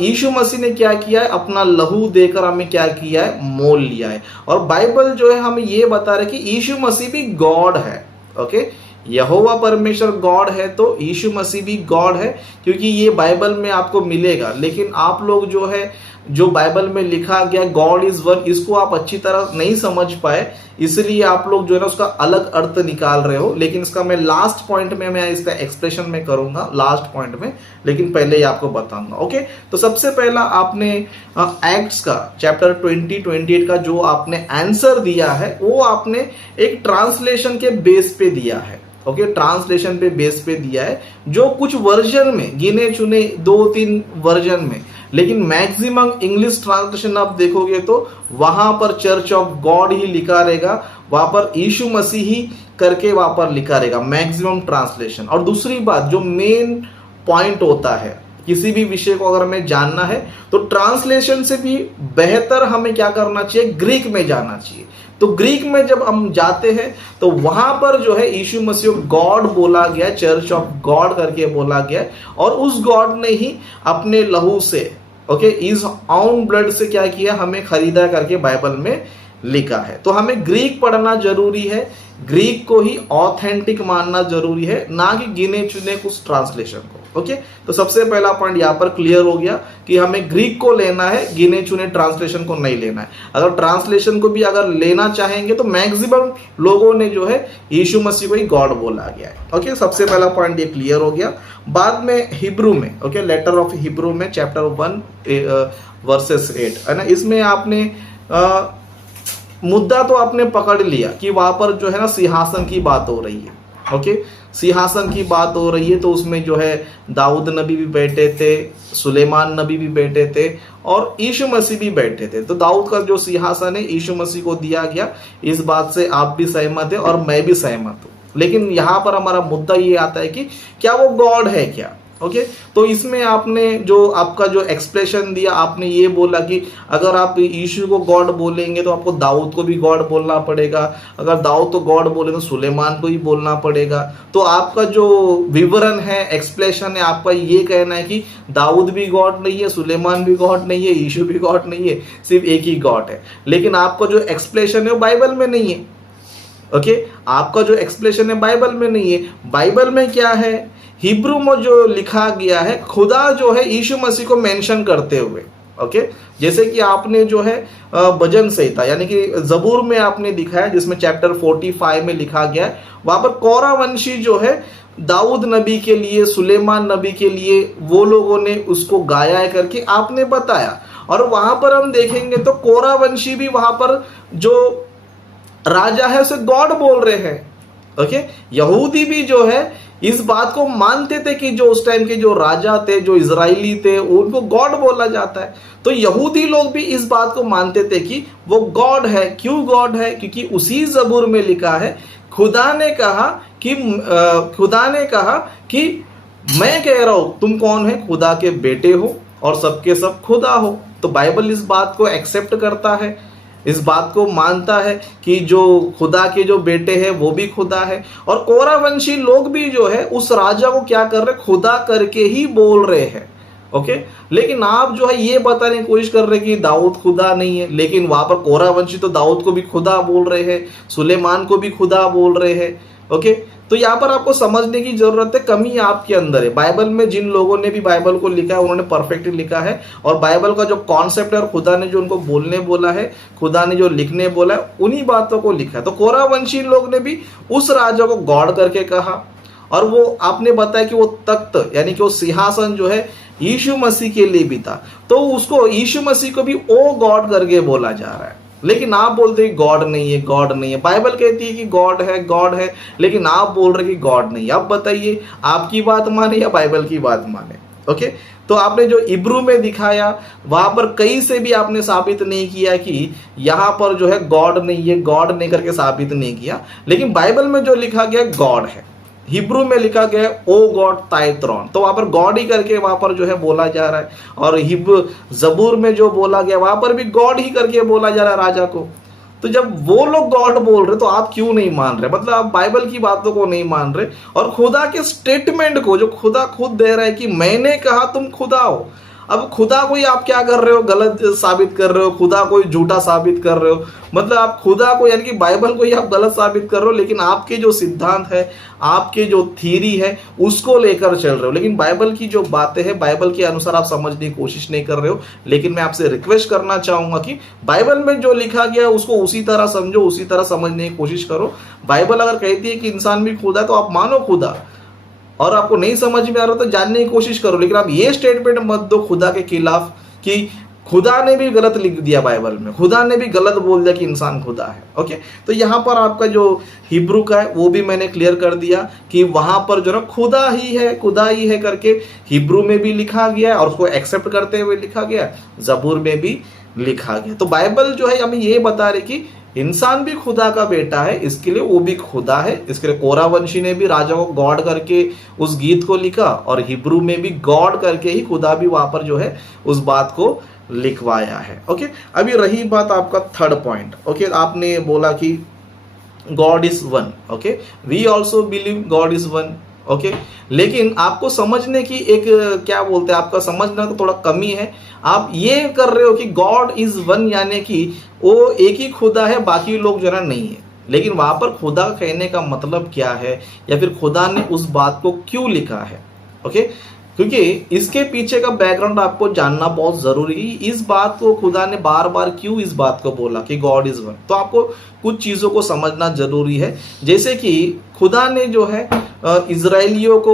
यीशु मसीह ने क्या किया है, अपना लहू देकर हमें क्या किया है, मोल लिया है। और बाइबल जो है हमें ये बता रहा है कि यीशु मसीह भी गॉड है। ओके, यहोवा परमेश्वर गॉड है तो यीशु मसीह भी गॉड है, क्योंकि ये बाइबल में आपको मिलेगा। लेकिन आप लोग जो है, जो बाइबल में लिखा गया गॉड इज वन, इसको आप अच्छी तरह नहीं समझ पाए, इसलिए आप लोग जो है ना उसका अलग अर्थ निकाल रहे हो। लेकिन इसका मैं लास्ट पॉइंट में मैं इसका एक्सप्रेशन में करूंगा लास्ट पॉइंट में, लेकिन पहले ही आपको बताऊंगा। ओके, तो सबसे पहला आपने एक्ट्स का चैप्टर 20-28 का जो आपने आंसर दिया है वो आपने एक ट्रांसलेशन के बेस पे दिया है। ओके, ट्रांसलेशन पे बेस पे दिया है, जो कुछ वर्जन में गिने चुने 2-3 वर्जन में, लेकिन मैक्सिमम इंग्लिश ट्रांसलेशन आप देखोगे तो वहां पर चर्च ऑफ गॉड ही लिखा रहेगा, वहां पर यीशु मसीह ही करके वहां पर लिखा रहेगा मैक्सिमम ट्रांसलेशन। और दूसरी बात जो मेन पॉइंट होता है, किसी भी विषय को अगर हमें जानना है तो ट्रांसलेशन से भी बेहतर हमें क्या करना चाहिए, ग्रीक में जाना चाहिए। तो ग्रीक में जब हम जाते हैं तो वहां पर जो है यीशु मसीह को गॉड बोला गया, चर्च ऑफ गॉड करके बोला गया, और उस गॉड ने ही अपने लहू से, ओके, इज ऑन ब्लड से क्या किया, हमें खरीदा करके बाइबल में लिखा है। तो हमें ग्रीक पढ़ना जरूरी है, ग्रीक को ही ऑथेंटिक मानना जरूरी है, ना कि गिने चुने कुछ ट्रांसलेशन को। ओके, तो सबसे पहला पॉइंट यहाँ पर क्लियर हो गया कि हमें ग्रीक को लेना है, गिने चुने ट्रांसलेशन को नहीं लेना है। अगर ट्रांसलेशन को भी अगर लेना चाहेंगे तो मैक्सिमम लोगों ने जो है यीशु मसीह को ही गॉड बोला गया है। ओके, सबसे पहला पॉइंट ये क्लियर हो गया। बाद में हिब्रू में, ओके, लेटर ऑफ हिब्रू में चैप्टर 1 वर्सेस 8 है ना, इसमें आपने मुद्दा तो आपने पकड़ लिया कि वहां पर जो है ना सिंहासन की बात हो रही है। ओके, सिंहासन की बात हो रही है, तो उसमें जो है दाऊद नबी भी बैठे थे, सुलेमान नबी भी बैठे थे, और यीशु मसीह भी बैठे थे। तो दाऊद का जो सिंहासन है यीशु मसीह को दिया गया, इस बात से आप भी सहमत है और मैं भी सहमत हूं। लेकिन यहां पर हमारा मुद्दा ये आता है कि क्या वो गॉड है क्या। ओके, तो इसमें आपने जो आपका जो एक्सप्रेशन दिया, आपने ये बोला कि अगर आप यीशु को गॉड बोलेंगे तो आपको दाऊद को भी गॉड बोलना पड़ेगा, अगर दाऊद तो गॉड बोले तो सुलेमान को ही बोलना पड़ेगा। तो आपका जो विवरण है, एक्सप्लेशन है, आपका ये कहना है कि दाऊद भी गॉड नहीं है, सुलेमान भी गॉड नहीं है, यीशु भी गॉड नहीं है, सिर्फ एक ही गॉड है। लेकिन आपका जो एक्सप्लेशन है वो बाइबल में नहीं है। ओके, आपका जो एक्सप्लेशन है बाइबल में नहीं है। बाइबल में क्या है, हिब्रू में जो लिखा गया है, खुदा जो है यीशु मसीह को मेंशन करते हुए। ओके, जैसे कि आपने जो है भजन संहिता यानी कि जबूर में आपने दिखाया, जिसमें चैप्टर 45 में लिखा गया है, वहां पर कोरा वंशी जो है दाऊद नबी के लिए, सुलेमान नबी के लिए वो लोगों ने उसको गाया है करके आपने बताया। और वहां पर हम देखेंगे तो कोरा वंशी भी वहां पर जो राजा है उसे गॉड बोल रहे हैं। ओके, यहूदी भी जो है इस बात को मानते थे कि जो उस टाइम के जो राजा थे, जो इजराइली थे, उनको गॉड बोला जाता है। तो यहूदी लोग भी इस बात को मानते थे कि वो गॉड है। क्यों गॉड है? क्योंकि उसी जबूर में लिखा है, खुदा ने कहा कि मैं कह रहा हूं तुम कौन है, खुदा के बेटे हो और सबके सब खुदा हो। तो बाइबल इस बात को एक्सेप्ट करता है, इस बात को मानता है कि जो खुदा के जो बेटे हैं वो भी खुदा है। और कोरावंशी लोग भी जो है उस राजा को क्या कर रहे, खुदा करके ही बोल रहे हैं। ओके, लेकिन आप जो है ये बताने की कोशिश कर रहे हैं कि दाऊद खुदा नहीं है, लेकिन वहां पर कोरावंशी तो दाऊद को भी खुदा बोल रहे हैं, सुलेमान को भी खुदा बोल रहे हैं। ओके, तो यहाँ पर आपको समझने की जरूरत है, कमी आपके अंदर है। बाइबल में जिन लोगों ने भी बाइबल को लिखा है उन्होंने परफेक्टली लिखा है, और बाइबल का जो कॉन्सेप्ट है और खुदा ने जो उनको बोलने बोला है, खुदा ने जो लिखने बोला है, उन्हीं बातों को लिखा है। तो कोरावंशी लोग ने भी उस राजा को गॉड करके कहा, और वो आपने बताया कि वो तख्त यानी कि वो सिंहासन जो है यीशु मसीह के लिए भी था, तो उसको यीशु मसीह को भी ओ गॉड करके बोला जा रहा है। लेकिन आप बोलते हैं गॉड नहीं है, गॉड नहीं है। बाइबल कहती है कि गॉड है, गॉड है, लेकिन आप बोल रहे कि गॉड नहीं है। अब बताइए आपकी बात माने या बाइबल की बात माने। ओके, तो आपने जो इब्रू में दिखाया वहां पर कहीं से भी आपने साबित नहीं किया कि यहाँ पर जो है गॉड नहीं है, गॉड नहीं करके साबित नहीं किया। लेकिन बाइबल में जो लिखा गया गॉड है, हिब्रू में लिखा गया ओ गॉड ताई थ्रोन, तो वहां पर गॉड ही करके वहां पर जो है बोला जा रहा है। और जबूर में जो बोला गया वहां पर भी गॉड ही करके बोला जा रहा है राजा को। तो जब वो लोग गॉड बोल रहे तो आप क्यों नहीं मान रहे? मतलब आप बाइबल की बातों को नहीं मान रहे और खुदा के स्टेटमेंट को जो खुदा खुद दे रहा है कि मैंने कहा तुम खुदा हो, अब खुदा को ही आप क्या कर रहे हो, गलत साबित कर रहे हो, खुदा को झूठा साबित कर रहे हो, मतलब आप खुदा को यानी कि बाइबल को ही आप गलत साबित कर रहे हो, लेकिन आपके जो सिद्धांत है, आपके जो थ्योरी है, उसको लेकर चल रहे हो, लेकिन बाइबल की जो बातें हैं बाइबल के अनुसार आप समझने की कोशिश नहीं कर रहे हो। लेकिन मैं आपसे रिक्वेस्ट करना चाहूंगा कि बाइबल में जो लिखा गया है उसको उसी तरह समझो, उसी तरह समझने की कोशिश करो। बाइबल अगर कहती है कि इंसान भी खुदा है तो आप मानो खुदा, और आपको नहीं समझ में आ रहा तो जानने की कोशिश करो, लेकिन आप ये स्टेटमेंट मत दो खुदा के खिलाफ कि खुदा ने भी गलत लिख दिया बाइबल में, खुदा ने भी गलत बोल दिया कि इंसान खुदा है। ओके, तो यहाँ पर आपका जो हिब्रू का है वो भी मैंने क्लियर कर दिया कि वहां पर जो ना खुदा ही है करके हिब्रू में भी लिखा गया है और उसको एक्सेप्ट करते हुए लिखा गया, जबूर में भी लिखा गया। तो बाइबल जो है हमें ये बता रही कि इंसान भी खुदा का बेटा है, इसके लिए वो भी खुदा है। इसके लिए कोरा वंशी ने भी राजा को गॉड करके उस गीत को लिखा, और हिब्रू में भी गॉड करके ही खुदा भी वहां पर जो है उस बात को लिखवाया है। ओके, अभी रही बात आपका थर्ड पॉइंट। ओके, आपने बोला कि God is one. Okay, we also believe God is one. Okay, लेकिन आपको समझने की एक क्या बोलते हैं, आपका समझना तो थोड़ा कमी है। आप ये कर रहे हो कि गॉड इज वन यानी कि वो एक ही खुदा है, बाकी लोग जो है नहीं है। लेकिन वहां पर खुदा कहने का मतलब क्या है, या फिर खुदा ने उस बात को क्यों लिखा है। ओके, क्योंकि इसके पीछे का बैकग्राउंड आपको जानना बहुत जरूरी है। इस बात को खुदा ने बार बार क्यों इस बात को बोला कि गॉड इज वन, तो आपको कुछ चीजों को समझना जरूरी है। जैसे कि खुदा ने जो है इजराइलियों को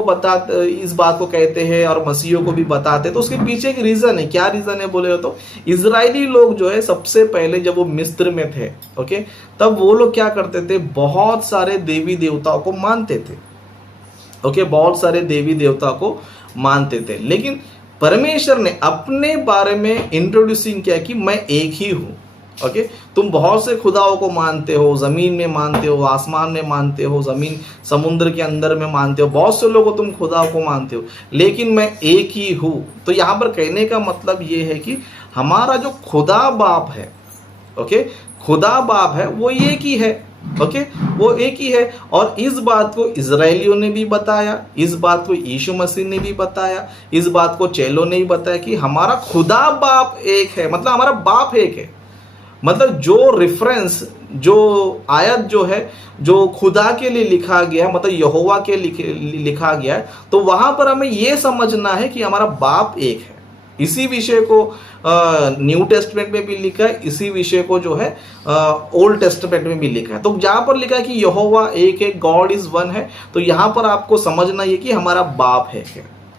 इस बात को कहते हैं और मसीहियों को भी बताते हैं, तो उसके पीछे एक रीजन है। क्या रीजन है बोले तो, इजराइली लोग जो है सबसे पहले जब वो मिस्र में थे, ओके, तब वो लोग क्या करते थे, बहुत सारे देवी देवताओं को मानते थे। ओके, बहुत सारे देवी देवता को मानते थे, लेकिन परमेश्वर ने अपने बारे में इंट्रोड्यूसिंग किया कि मैं एक ही हूं। ओके, तुम बहुत से खुदाओं को मानते हो, जमीन में मानते हो, आसमान में मानते हो, जमीन समुद्र के अंदर में मानते हो, बहुत से लोगों को तुम खुदाओं को मानते हो, लेकिन मैं एक ही हूं। तो यहां पर कहने का मतलब ये है कि हमारा जो खुदा बाप है, ओके, खुदा बाप है वो एक ही है। ओके, वो एक ही है। और इस बात को इजराइलियों ने भी बताया, इस बात को यीशु मसीह ने भी बताया, इस बात को चेलों ने भी बताया कि हमारा खुदा बाप एक है, मतलब हमारा बाप एक है। मतलब जो रेफरेंस, जो आयत जो है, जो खुदा के लिए लिखा गया, मतलब यहोवा के लिखा गया है, तो वहां पर हमें यह समझना है कि हमारा बाप एक है। इसी विषय को न्यू टेस्टमेंट में भी लिखा है, इसी विषय को जो है ओल्ड टेस्टमेंट में भी लिखा है। तो जहां पर लिखा है कि यहोवा एक है, गॉड इज वन है, तो यहां पर आपको समझना ये कि हमारा बाप है,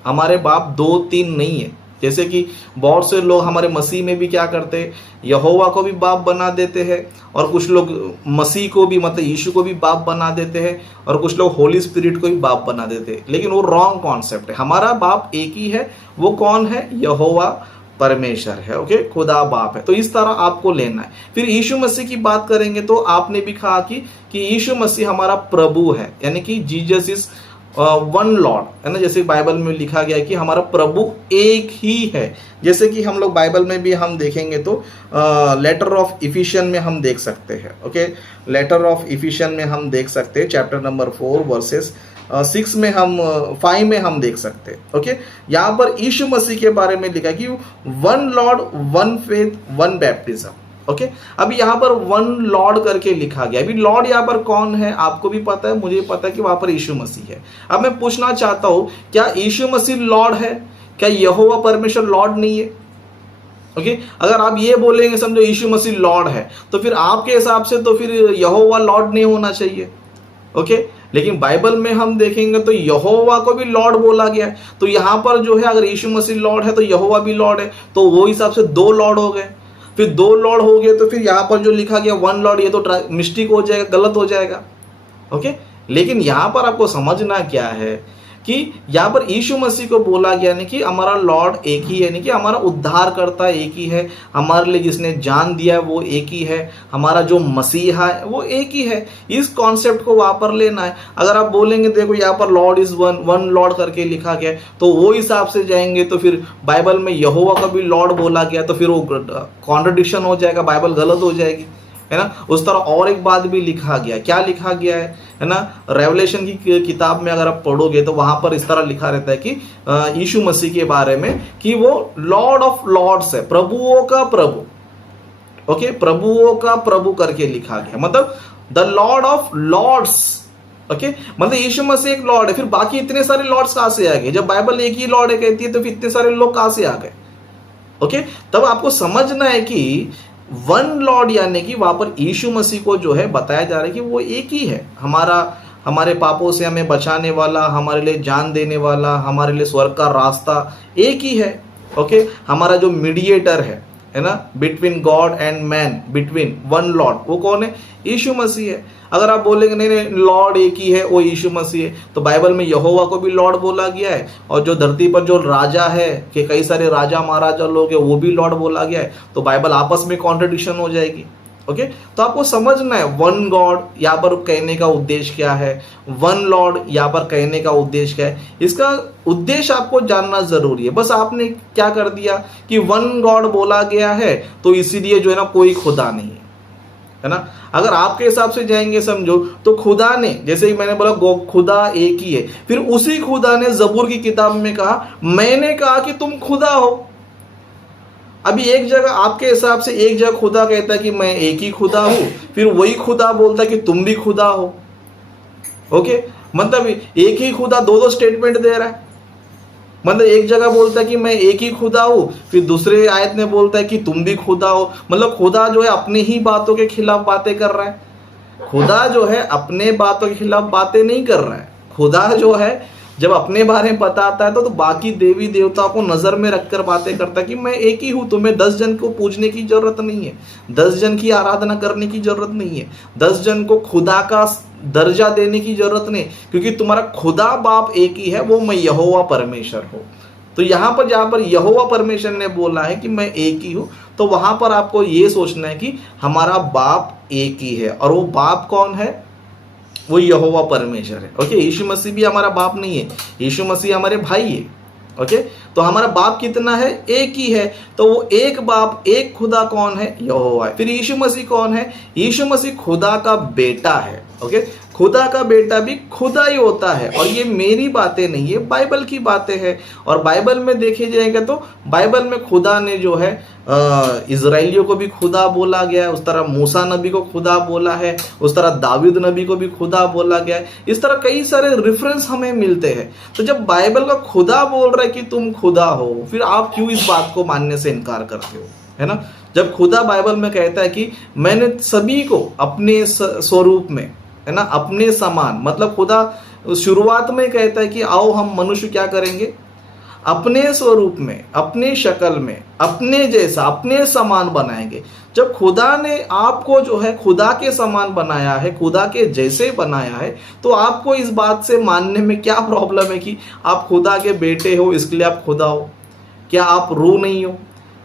हमारे बाप दो तीन नहीं है। जैसे कि बहुत से लोग हमारे मसीह में भी क्या करते हैं, यहोवा को भी बाप बना देते हैं, और कुछ लोग मसीह को भी, मतलब यीशु को भी बाप बना देते हैं, और कुछ लोग होली स्पिरिट को भी बाप बना देते हैं। लेकिन वो रॉन्ग कॉन्सेप्ट है। हमारा बाप एक ही है, वो कौन है, यहोवा परमेश्वर है। ओके, खुदा बाप है। तो इस तरह आपको लेना है। फिर यीशु मसीह की बात करेंगे तो आपने भी कहा कि यीशु मसीह हमारा प्रभु है, यानी कि जीसस इज वन लॉर्ड, है ना। जैसे बाइबल में लिखा गया है कि हमारा प्रभु एक ही है। जैसे कि हम लोग बाइबल में भी हम देखेंगे तो लेटर ऑफ इफिशियन में हम देख सकते हैं। ओके, लेटर ऑफ इफिशियन में हम देख सकते हैं, चैप्टर नंबर 4 वर्सेस 6 में हम 5 में हम देख सकते हैं। ओके, यहाँ पर यीशु मसीह के बारे में लिखा कि one Lord, one faith, one baptism. Okay, अभी यहाँ पर वन लॉर्ड करके लिखा गया। अभी लॉर्ड यहाँ पर कौन है, आपको भी पता है, मुझे पता है कि वहां पर यीशु मसीह है। अब मैं पूछना चाहता हूं, क्या यीशु मसीह लॉर्ड है? क्या यहोवा परमेश्वर लॉर्ड नहीं है? ओके, अगर आप ये बोलेंगे, समझो यीशु मसीह लॉर्ड है, तो फिर आपके हिसाब से तो फिर यहोवा लॉर्ड नहीं होना चाहिए। ओके, लेकिन बाइबल में हम देखेंगे तो यहोवा को भी लॉर्ड बोला गया है। तो यहाँ पर जो है, अगर यीशु मसीह लॉर्ड है तो यहोवा भी लॉर्ड है, तो वो हिसाब से दो लॉर्ड हो गए। फिर दो लॉर्ड हो गए तो फिर यहाँ पर जो लिखा गया वन लॉर्ड, ये तो मिस्टेक हो जाएगा, गलत हो जाएगा। ओके, लेकिन यहाँ पर आपको समझना क्या है कि यहाँ पर यीशु मसीह को बोला गया नहीं कि हमारा लॉर्ड एक ही है, यानी कि हमारा उद्धारकर्ता एक ही है, हमारे लिए जिसने जान दिया वो एक ही है, हमारा जो मसीहा है वो एक ही है। इस कॉन्सेप्ट को वहां पर लेना है। अगर आप बोलेंगे देखो यहाँ पर Lord is one, one Lord करके लिखा गया, तो वो हिसाब से जाएंगे तो फिर बाइबल में यहोवा का भी लॉर्ड बोला गया, तो फिर वो कॉन्ट्रडिक्शन हो जाएगा, बाइबल गलत हो जाएगी। है ना। उस तरह और एक बात भी लिखा गया, क्या लिखा गया है ना, रेवलेशन की किताब में अगर आप पढ़ोगे तो वहां पर इस तरह लिखा रहता है कि यीशु मसीह के बारे में कि वो लॉर्ड ऑफ लॉर्ड्स है, प्रभुओं का प्रभु। ओके, प्रभुओं का प्रभु करके लिखा गया, मतलब the Lord of Lords. Okay, मतलब यीशु मसीह एक लॉर्ड है, फिर बाकी इतने सारे लॉर्ड्स कहां से आ गए? जब बाइबल एक ही लॉर्ड है कहती है तो फिर इतने सारे लोग कहां से आ गए? ओके, तब आपको समझना है कि वन लॉर्ड यानी कि वहां पर यीशु मसीह को जो है बताया जा रहा है कि वो एक ही है, हमारे पापों से हमें बचाने वाला, हमारे लिए जान देने वाला, हमारे लिए स्वर्ग का रास्ता एक ही है। ओके, हमारा जो मीडिएटर है ना, between God and man, between one Lord, वो कौन है? यीशु मसीह है। अगर आप बोलेंगे नहीं नहीं लॉर्ड एक ही है, वो यीशु मसीह है, तो बाइबल में यहोवा को भी लॉर्ड बोला गया है, और जो धरती पर जो राजा है कि कई सारे राजा महाराजा लोग हैं वो भी लॉर्ड बोला गया है, तो बाइबल आपस में कॉन्ट्रडिक्शन हो जाएगी। ओके, तो आपको समझना है वन गॉड यहाँ पर कहने का उद्देश्य क्या है, वन लॉर्ड यहाँ पर कहने का उद्देश्य क्या है, इसका उद्देश्य आपको जानना जरूरी है। बस आपने क्या कर दिया कि वन गॉड बोला गया है तो इसीलिए जो है ना कोई खुदा नहीं है ना। अगर आपके हिसाब से जाएंगे समझो तो खुदा ने, जैसे ही मैंने बोला खुदा एक ही है, फिर उसी खुदा ने जबूर की किताब में कहा मैंने कहा कि तुम खुदा हो। अभी एक जगह आपके हिसाब से एक जगह खुदा कहता है कि मैं एक ही खुदा हूं, फिर वही खुदा बोलता है कि तुम भी खुदा हो। ओके, मतलब एक ही खुदा दो स्टेटमेंट दे रहा है। मतलब एक जगह बोलता है कि मैं एक ही खुदा हूं, फिर दूसरे आयत में बोलता है कि तुम भी खुदा हो। मतलब खुदा जो है अपनी ही बातों के खिलाफ बातें कर रहा है। खुदा जो है अपने बातों के खिलाफ बातें नहीं कर रहा है। खुदा जो है जब अपने बारे में बताता है तो बाकी देवी देवताओं को नजर में रखकर बातें करता है कि मैं एक ही हूं, तुम्हें 10 जन को पूजने की जरूरत नहीं है, 10 जन की आराधना करने की जरूरत नहीं है, 10 जन को खुदा का दर्जा देने की जरूरत नहीं, क्योंकि तुम्हारा खुदा बाप एक ही है, वो मैं यहोवा परमेश्वर हूं। तो यहां पर जहां पर यहोवा परमेश्वर ने बोला है कि मैं एक ही हूं, तो वहां पर आपको यह सोचना है कि हमारा बाप एक ही है, और वो बाप कौन है? वो यहोवा परमेश्वर है। ओके, यीशु मसीह भी हमारा बाप नहीं है, यीशु मसीह हमारे भाई है। ओके, तो हमारा बाप कितना है? एक ही है। तो वो एक बाप एक खुदा कौन है? यहोवा है। फिर यीशु मसीह कौन है? यीशु मसीह खुदा का बेटा है। ओके, खुदा का बेटा भी खुदा ही होता है, और ये मेरी बातें नहीं है, बाइबल की बातें हैं। और बाइबल में देखे जाएगा तो बाइबल में खुदा ने जो है इजराइलियों को भी खुदा बोला गया है, उस तरह मूसा नबी को खुदा बोला है, उस तरह दाऊद नबी को भी खुदा बोला गया है। इस तरह कई सारे रेफरेंस हमें मिलते हैं। तो जब बाइबल का खुदा बोल रहा है कि तुम खुदा हो, फिर आप क्यों इस बात को मानने से इनकार करते हो? है ना, जब खुदा बाइबल में कहता है कि मैंने सभी को अपने स्वरूप में, है ना, अपने समान, मतलब खुदा शुरुआत में कहता है कि आओ हम मनुष्य क्या करेंगे? अपने स्वरूप में, अपने शक्ल में, अपने जैसा, अपने समान बनाएंगे। जब खुदा ने आपको जो है खुदा के समान बनाया है, खुदा के जैसे बनाया है, तो आपको इस बात से मानने में क्या प्रॉब्लम है कि आप खुदा के बेटे हो इसके लिए आप खुदा हो? क्या आप रूह नहीं हो?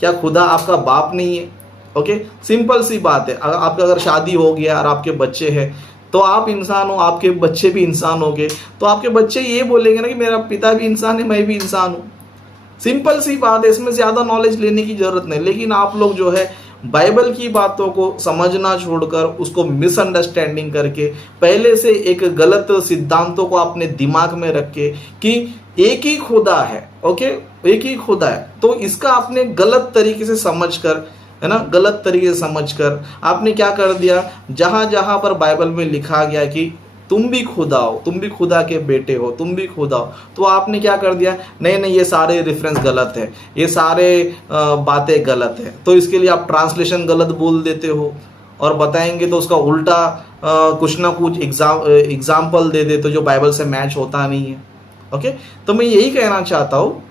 क्या खुदा आपका बाप नहीं है? ओके, सिंपल सी बात है। आपका अगर शादी हो गया और आपके बच्चे हैं तो आप इंसान हो, आपके बच्चे भी इंसान हो गए, तो आपके बच्चे ये बोलेंगे ना कि मेरा पिता भी इंसान है, मैं भी इंसान हूं। सिंपल सी बात है, इसमें ज्यादा नॉलेज लेने की जरूरत नहीं। लेकिन आप लोग जो है बाइबल की बातों को समझना छोड़कर उसको मिसअंडरस्टैंडिंग करके, पहले से एक गलत सिद्धांतों को अपने दिमाग में रख के कि एक ही खुदा है, ओके, एक ही खुदा है, तो इसका आपने गलत तरीके से समझकर, है ना, गलत तरीके से समझकर आपने क्या कर दिया, जहां जहां पर बाइबल में लिखा गया कि तुम भी खुदा हो, तुम भी खुदा के बेटे हो, तुम भी खुदा हो, तो आपने क्या कर दिया, नहीं नहीं ये सारे रेफरेंस गलत है, ये सारे बातें गलत है, तो इसके लिए आप ट्रांसलेशन गलत बोल देते हो, और बताएंगे तो उसका उल्टा कुछ ना कुछ एग्जाम्पल दे देते जो बाइबल से मैच होता नहीं है। ओके, तो मैं यही कहना चाहता हूँ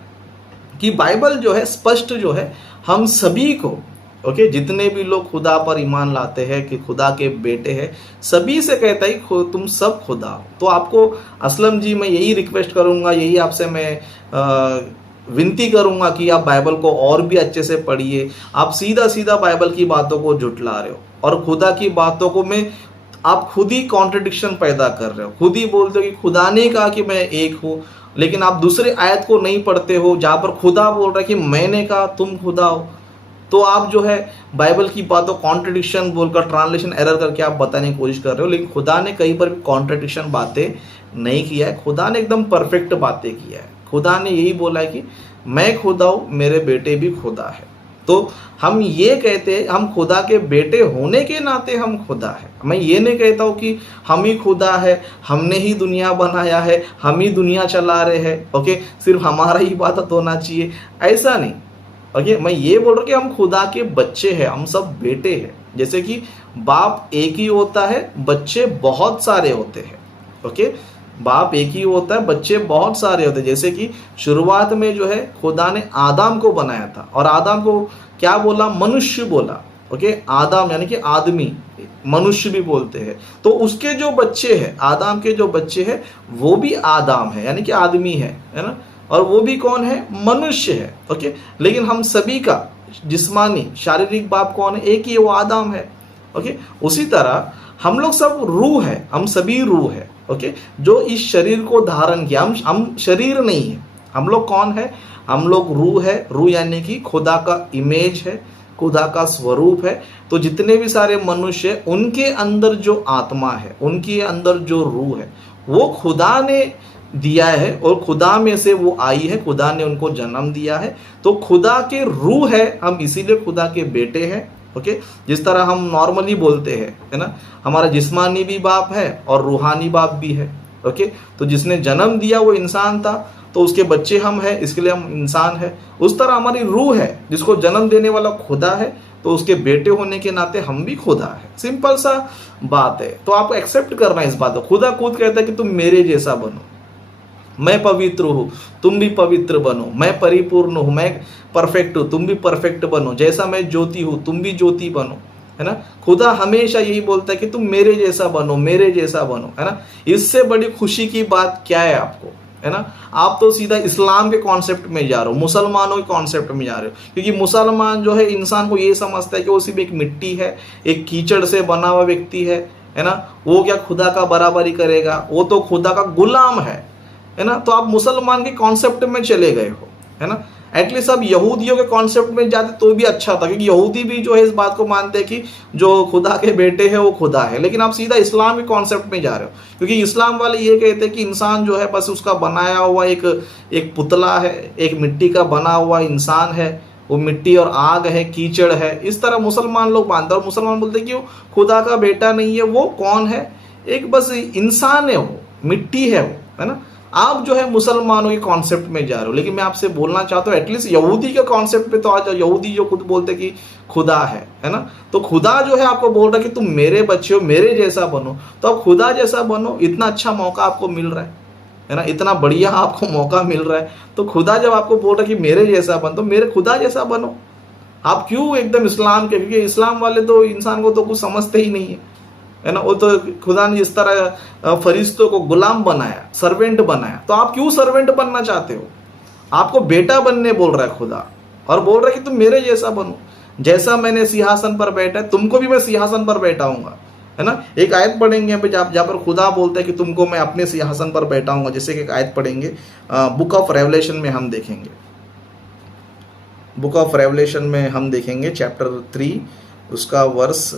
कि बाइबल जो है स्पष्ट जो है हम सभी को, ओके, जितने भी लोग खुदा पर ईमान लाते हैं कि खुदा के बेटे हैं, सभी से कहता है कि तुम सब खुदा हो। तो आपको असलम जी मैं यही रिक्वेस्ट करूंगा, यही आपसे मैं विनती करूंगा कि आप बाइबल को और भी अच्छे से पढ़िए। आप सीधा सीधा बाइबल की बातों को झुठला रहे हो, और खुदा की बातों को में आप खुद ही कॉन्ट्रडिक्शन पैदा कर रहे हो। खुद ही बोलते हो कि खुदा ने कहा कि मैं एक हूँ, लेकिन आप दूसरे आयत को नहीं पढ़ते हो जहाँ पर खुदा बोल रहा है कि मैंने कहा तुम खुदा हो। तो आप जो है बाइबल की बातों कॉन्ट्रडिक्शन बोलकर ट्रांसलेशन एरर करके आप बताने की कोशिश कर रहे हो, लेकिन खुदा ने कहीं पर भी कॉन्ट्रडिक्शन बातें नहीं किया है। खुदा ने एकदम परफेक्ट बातें किया है। खुदा ने यही बोला है कि मैं खुदा हूँ, मेरे बेटे भी खुदा है। तो हम ये कहते हैं हम खुदा के बेटे होने के नाते हम खुदा है। मैं ये नहीं कहता हूँ कि हम ही खुदा है, हमने ही दुनिया बनाया है, हम ही दुनिया चला रहे हैं, ओके, सिर्फ हमारा ही इबादत होना चाहिए, ऐसा नहीं। ओके, मैं ये बोल रहा हूँ कि हम खुदा के बच्चे हैं, हम सब बेटे हैं। जैसे कि बाप एक ही होता है, बच्चे बहुत सारे होते हैं। ओके, बाप एक ही होता है, बच्चे बहुत सारे होते हैं। जैसे कि शुरुआत में जो है खुदा ने आदम को बनाया था, और आदम को क्या बोला? मनुष्य बोला। ओके, आदम यानी कि आदमी, मनुष्य भी बोलते हैं। तो उसके जो बच्चे हैं, आदम के जो बच्चे हैं, वो भी आदम है, यानी कि आदमी है ना, और वो भी कौन है? मनुष्य है। ओके, लेकिन हम सभी का जिस्मानी शारीरिक बाप कौन है? एक ही, वो आदम है। ओके, उसी तरह हम लोग सब रूह है, हम सभी रूह है। ओके, जो इस शरीर को धारण किया, हम शरीर नहीं है। हम लोग कौन है? हम लोग रूह है। रूह यानी कि खुदा का इमेज है, खुदा का स्वरूप है। तो जितने भी सारे मनुष्य हैं, उनके अंदर जो आत्मा है, उनके अंदर जो रूह है, वो खुदा ने दिया है, और खुदा में से वो आई है, खुदा ने उनको जन्म दिया है। तो खुदा के रूह है, हम इसीलिए खुदा के बेटे हैं। ओके, जिस तरह हम नॉर्मली बोलते हैं, है ना, हमारा जिस्मानी भी बाप है और रूहानी बाप भी है। ओके, तो जिसने जन्म दिया वो इंसान था, तो उसके बच्चे हम हैं, इसके लिए हम इंसान है। उस तरह हमारी रूह है, जिसको जन्म देने वाला खुदा है, तो उसके बेटे होने के नाते हम भी खुदा है। सिंपल सा बात है। तो आपको एक्सेप्ट करना है इस बात को। खुदा खुद कहता है कि तुम मेरे जैसा बनो, मैं पवित्र हूँ, तुम भी पवित्र बनो, मैं परिपूर्ण हूँ, मैं परफेक्ट हूँ, तुम भी परफेक्ट बनो, जैसा मैं ज्योति हूँ तुम भी ज्योति बनो, है ना। खुदा हमेशा यही बोलता है कि तुम मेरे जैसा बनो, मेरे जैसा बनो, है ना। इससे बड़ी खुशी की बात क्या है आपको, है ना। आप तो सीधा इस्लाम के कॉन्सेप्ट में जा रहे हो, मुसलमानों के कॉन्सेप्ट में जा रहे हो, क्योंकि मुसलमान जो है इंसान को ये समझता है कि वो सिर्फ एक मिट्टी है, एक कीचड़ से बना हुआ व्यक्ति है ना। वो क्या खुदा का बराबरी करेगा? वो तो खुदा का गुलाम है ना। तो आप मुसलमान के कॉन्सेप्ट में चले गए हो, है ना। एटलीस्ट अब यहूदियों के कॉन्सेप्ट में जाते तो भी अच्छा था, क्योंकि यहूदी भी जो है इस बात को मानते हैं कि जो खुदा के बेटे हैं वो खुदा है। लेकिन आप सीधा इस्लाम के कॉन्सेप्ट में जा रहे हो, क्योंकि इस्लाम वाले ये कहते हैं कि इंसान जो है बस उसका बनाया हुआ एक पुतला है, एक मिट्टी का बना हुआ इंसान है, वो मिट्टी और आग है, कीचड़ है। इस तरह मुसलमान लोग मानते हैं, और मुसलमान बोलते हैं कि वो खुदा का बेटा नहीं है। वो कौन है? एक बस इंसान है, वो मिट्टी है, वो, है ना। आप जो है मुसलमानों के कॉन्सेप्ट में जा रहे हो। लेकिन मैं आपसे बोलना चाहता हूँ एटलीस्ट यहूदी के कॉन्सेप्ट पे तो आ जाओ। यहूदी जो खुद बोलते कि खुदा है ना। तो खुदा जो है आपको बोल रहा है कि तुम मेरे बच्चे हो, मेरे जैसा बनो। तो अब खुदा जैसा बनो, इतना अच्छा मौका आपको मिल रहा है ना, इतना बढ़िया आपको मौका मिल रहा है। तो खुदा जब आपको बोल रहा है कि मेरे जैसा बनो, तो मेरे खुदा जैसा बनो। आप क्यों एकदम इस्लाम के, क्योंकि इस्लाम वाले तो इंसान को तो कुछ समझते ही नहीं है ना। वो तो खुदा ने जिस तरह फरिश्तों को गुलाम बनाया, सर्वेंट बनाया, तो आप क्यों सर्वेंट बनना चाहते हो? आपको बेटा बनने बोल रहा है खुदा, और बोल रहा है कि तुम मेरे जैसा बनो, जैसा मैंने सिंहासन पर बैठा है तुमको भी मैं सिंहासन पर बैठाऊंगा, है ना। एक आयत पढ़ेंगे जहाँ पर खुदा बोलता है कि तुमको मैं अपने सिंहासन पर बैठाऊंगा। जैसे कि एक आयत पढ़ेंगे बुक ऑफ रेवलेशन में, हम देखेंगे बुक ऑफ रेवलेशन में हम देखेंगे चैप्टर 3 उसका वर्स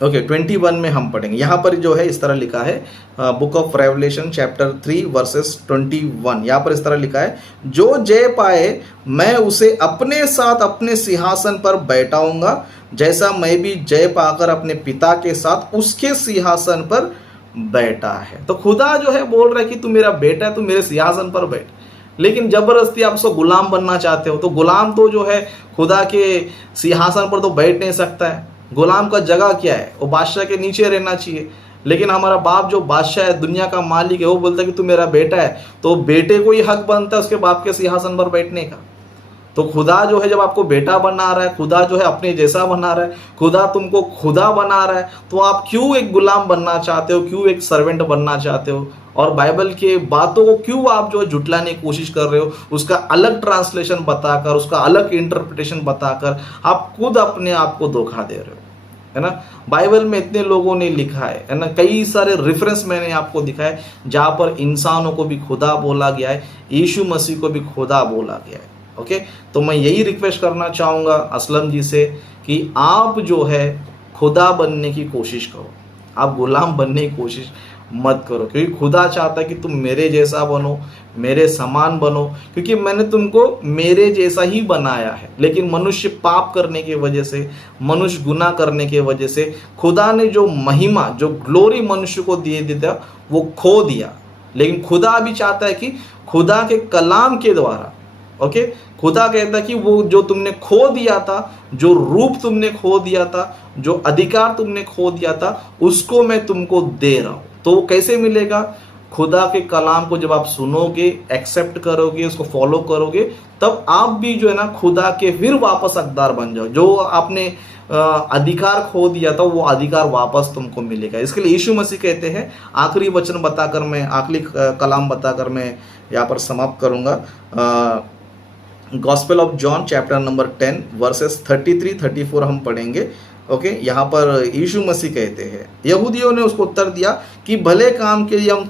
21 में हम पढ़ेंगे। यहाँ पर जो है इस तरह लिखा है, book of revelation chapter 3 versus 21। यहाँ पर इस तरह लिखा है, जो जय पाए मैं उसे अपने साथ अपने सिंहासन पर बैठाऊंगा, जैसा मैं भी जय पाकर अपने पिता के साथ उसके सिंहासन पर बैठा है। तो खुदा जो है बोल रहा है कि तू मेरा बेटा है, तू मेरे सिंहासन पर बैठ। लेकिन जबरदस्ती आप उसको गुलाम बनना चाहते हो। तो गुलाम तो जो है खुदा के सिंहासन पर तो बैठ नहीं सकता है। गुलाम का जगह क्या है? वो बादशाह के नीचे रहना चाहिए। लेकिन हमारा बाप जो बादशाह है, दुनिया का मालिक है, वो बोलता है कि तू मेरा बेटा है, तो बेटे को ही हक बनता है उसके बाप के सिंहासन पर बैठने का। तो खुदा जो है जब आपको बेटा बना रहा है, खुदा जो है अपने जैसा बना रहा है, खुदा तुमको खुदा बना रहा है, तो आप क्यों एक गुलाम बनना चाहते हो? क्यों एक सर्वेंट बनना चाहते हो? और बाइबल के बातों को क्यों आप जो जुटलाने की कोशिश कर रहे हो? उसका अलग ट्रांसलेशन बताकर, उसका अलग इंटरप्रिटेशन बताकर आप खुद अपने आप को धोखा दे रहे हो, है ना। बाइबल में इतने लोगों ने लिखा है ना, कई सारे रेफरेंस मैंने आपको दिखाए जहाँ पर इंसानों को भी खुदा बोला गया है, यीशु मसीह को भी खुदा बोला गया है। ओके, तो मैं यही रिक्वेस्ट करना चाहूँगा असलम जी से कि आप जो है खुदा बनने की कोशिश करो, आप गुलाम बनने की कोशिश मत करो, क्योंकि खुदा चाहता है कि तुम मेरे जैसा बनो, मेरे समान बनो, क्योंकि मैंने तुमको मेरे जैसा ही बनाया है। लेकिन मनुष्य पाप करने की वजह से, मनुष्य गुनाह करने की वजह से खुदा ने जो महिमा, जो ग्लोरी मनुष्य को दिए दिया वो खो दिया। लेकिन खुदा भी चाहता है कि खुदा के कलाम के द्वारा, ओके, खुदा कहता है कि वो जो तुमने खो दिया था, जो रूप तुमने खो दिया था, जो अधिकार तुमने खो दिया था, उसको मैं तुमको दे रहा हूं। तो वो कैसे मिलेगा? खुदा के कलाम को जब आप सुनोगे, एक्सेप्ट करोगे, उसको फॉलो करोगे, तब आप भी जो है ना खुदा के फिर वापस हकदार बन जाओ। जो आपने अधिकार खो दिया था वो अधिकार वापस तुमको मिलेगा। इसके लिए यीशु मसीह कहते हैं, आखिरी वचन बताकर मैं, आखिरी कलाम बताकर मैं यहाँ पर समाप्त करूंगा। Gospel of John chapter number 10 versus 33-34 हम पढ़ेंगे। ओके, यहाँ पर यीशु मसीह कहते हैं, यहूदियों ने उसको उत्तर दिया कि भले काम के लिए हम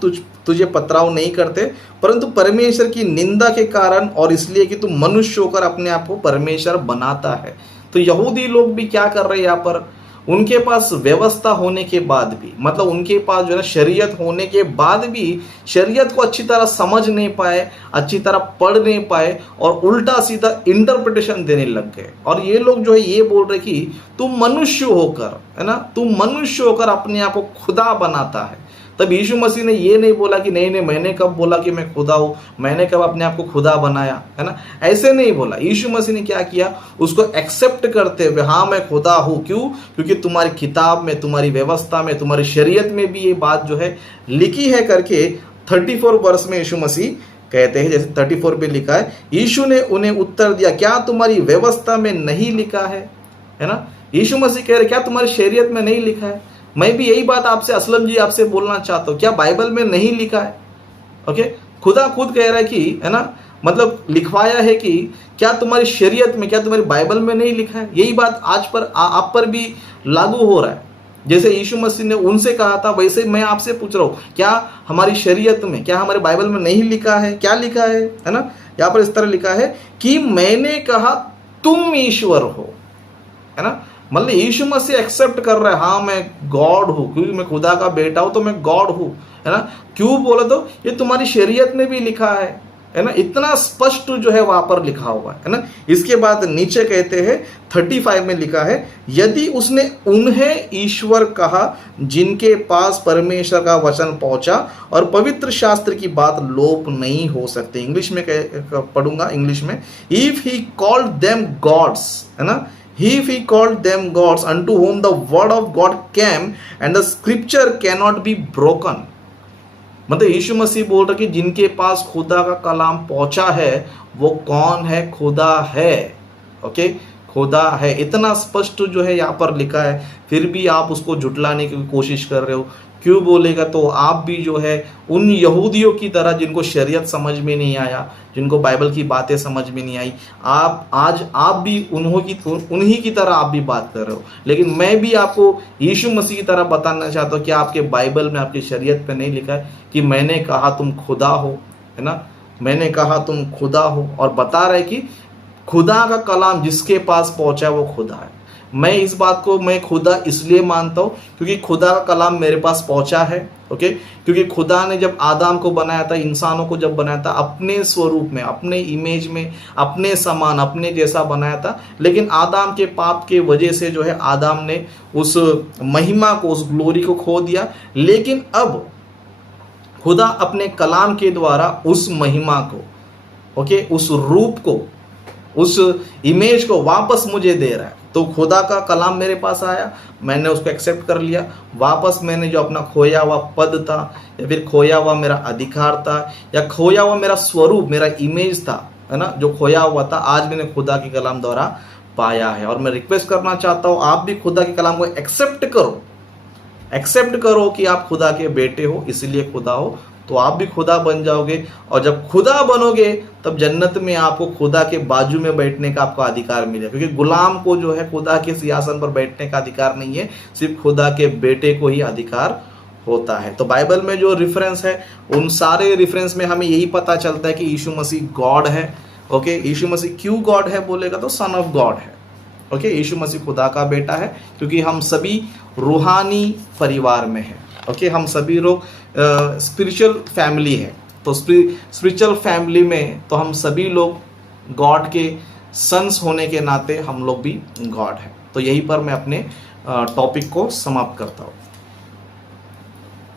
तुझे पथराव नहीं करते, परंतु परमेश्वर की निंदा के कारण और इसलिए कि तू मनुष्य होकर अपने आप को परमेश्वर बनाता है। तो यहूदी लोग भी क्या कर रहे हैं यहाँ पर? उनके पास व्यवस्था होने के बाद भी, मतलब उनके पास जो है शरीयत होने के बाद भी शरीयत को अच्छी तरह समझ नहीं पाए, अच्छी तरह पढ़ नहीं पाए और उल्टा सीधा इंटरप्रिटेशन देने लग गए। और ये लोग जो है ये बोल रहे कि तुम मनुष्य होकर, है ना, तुम मनुष्य होकर अपने आप को खुदा बनाता है। तब यीशु मसीह ने ये नहीं बोला कि नहीं, मैंने कब बोला कि मैं खुदा हूँ, मैंने कब अपने आप को खुदा बनाया, है ना, ऐसे नहीं बोला। यीशु मसीह ने क्या किया? उसको एक्सेप्ट करते हुए, हाँ मैं खुदा हूँ। क्यों? क्योंकि तुम्हारी किताब में, तुम्हारी व्यवस्था में, तुम्हारी शरीयत में भी ये बात जो है लिखी है करके 34 वर्ष में यीशु मसीह कहते हैं। जैसे 34 पे लिखा है, यीशु ने उन्हें उत्तर दिया, क्या तुम्हारी व्यवस्था में नहीं लिखा है ना? यीशु मसीह कह रहे क्या तुम्हारी शरीयत में नहीं लिखा है? मैं भी यही बात आपसे असलम जी आपसे बोलना चाहता हूँ, क्या बाइबल में नहीं लिखा है? ओके, खुदा खुद कह रहा है कि, है ना, मतलब लिखवाया है कि क्या तुम्हारी शरीयत में, क्या तुम्हारी बाइबल में नहीं लिखा है? यही बात आज पर आप पर भी लागू हो रहा है। जैसे यीशु मसीह ने उनसे कहा था, वैसे मैं आपसे पूछ रहा हूँ, क्या हमारी शरीयत में, क्या हमारे बाइबल में नहीं लिखा है? क्या लिखा है ना? यहाँ पर इस तरह लिखा है कि मैंने कहा तुम ईश्वर हो, है ना। मतलब यीशु मसीह एक्सेप्ट कर रहा है, हाँ मैं गॉड हूँ, क्योंकि मैं खुदा का बेटा हूँ तो मैं गॉड हूँ, है ना। क्यों बोला? तो ये तुम्हारी शरीयत में भी लिखा है ना। इतना स्पष्ट जो है वहां पर लिखा हुआ है ना। इसके बाद नीचे कहते हैं 35 में लिखा है, यदि उसने उन्हें ईश्वर कहा जिनके पास परमेश्वर का वचन पहुंचा और पवित्र शास्त्र की बात लोप नहीं हो सकती। इंग्लिश में पढ़ूंगा, इंग्लिश में, if he called them gods, है ना, if he called them gods unto whom the word of God came and the scripture cannot be broken। मतलब यीशु मसीह बोल रहा कि जिनके पास खुदा का कलाम पहुंचा है वो कौन है? खुदा है। ओके, खुदा है। इतना स्पष्ट जो है यहाँ पर लिखा है, फिर भी आप उसको झुटलाने की कोशिश कर रहे हो। क्यों बोलेगा? तो आप भी जो है उन यहूदियों की तरह जिनको शरीयत समझ में नहीं आया, जिनको बाइबल की बातें समझ में नहीं आई, आप भी उन्हीं की तरह आप भी बात कर रहे हो। लेकिन मैं भी आपको यीशु मसीह की तरह बताना चाहता हूँ कि आपके बाइबल में, आपकी शरीयत पे नहीं लिखा है कि मैंने कहा तुम खुदा हो, है ना, मैंने कहा तुम खुदा हो। और बता रहे कि खुदा का कलाम जिसके पास पहुंचा वो खुदा है। मैं इस बात को मैं खुदा इसलिए मानता हूँ क्योंकि खुदा का कलाम मेरे पास पहुंचा है। ओके, क्योंकि खुदा ने जब आदम को बनाया था, इंसानों को जब बनाया था, अपने स्वरूप में, अपने इमेज में, अपने समान, अपने जैसा बनाया था। लेकिन आदम के पाप के वजह से जो है आदम ने उस महिमा को, उस ग्लोरी को खो दिया। लेकिन अब खुदा अपने कलाम के द्वारा उस महिमा को, ओके, उस रूप को, उस इमेज को वापस मुझे दे रहा है। तो खुदा का कलाम मेरे पास आया, मैंने उसको एक्सेप्ट कर लिया। वापस मैंने जो अपना खोया हुआ पद था, या फिर खोया हुआ मेरा अधिकार था, या खोया हुआ मेरा स्वरूप, मेरा इमेज था, है ना, जो खोया हुआ था, आज मैंने खुदा के कलाम द्वारा पाया है। और मैं रिक्वेस्ट करना चाहता हूँ, आप भी खुदा के कलाम को एक्सेप्ट करो, एक्सेप्ट करो कि आप खुदा के बेटे हो, इसलिए खुदा हो, तो आप भी खुदा बन जाओगे। और जब खुदा बनोगे तब जन्नत में आपको खुदा के बाजू में बैठने का आपको अधिकार मिलेगा। क्योंकि गुलाम को जो है खुदा के सिंहासन पर बैठने का अधिकार नहीं है, सिर्फ खुदा के बेटे को ही अधिकार होता है। तो बाइबल में जो रेफरेंस है, उन सारे रेफरेंस में हमें यही पता चलता है कि यीशु मसीह गॉड है, ओके, यीशु मसीह क्यों गॉड है बोलेगा तो सन ऑफ गॉड है। ओके, यीशु मसीह खुदा का बेटा है क्योंकि हम सभी रूहानी परिवार में हैं। ओके, हम सभी लोग स्पिरिचुअल फैमिली है, तो स्पिरिचुअल फैमिली में तो हम सभी लोग गॉड के सन्स होने के नाते हम लोग भी गॉड है। तो यहीं पर मैं अपने टॉपिक को समाप्त करता हूँ।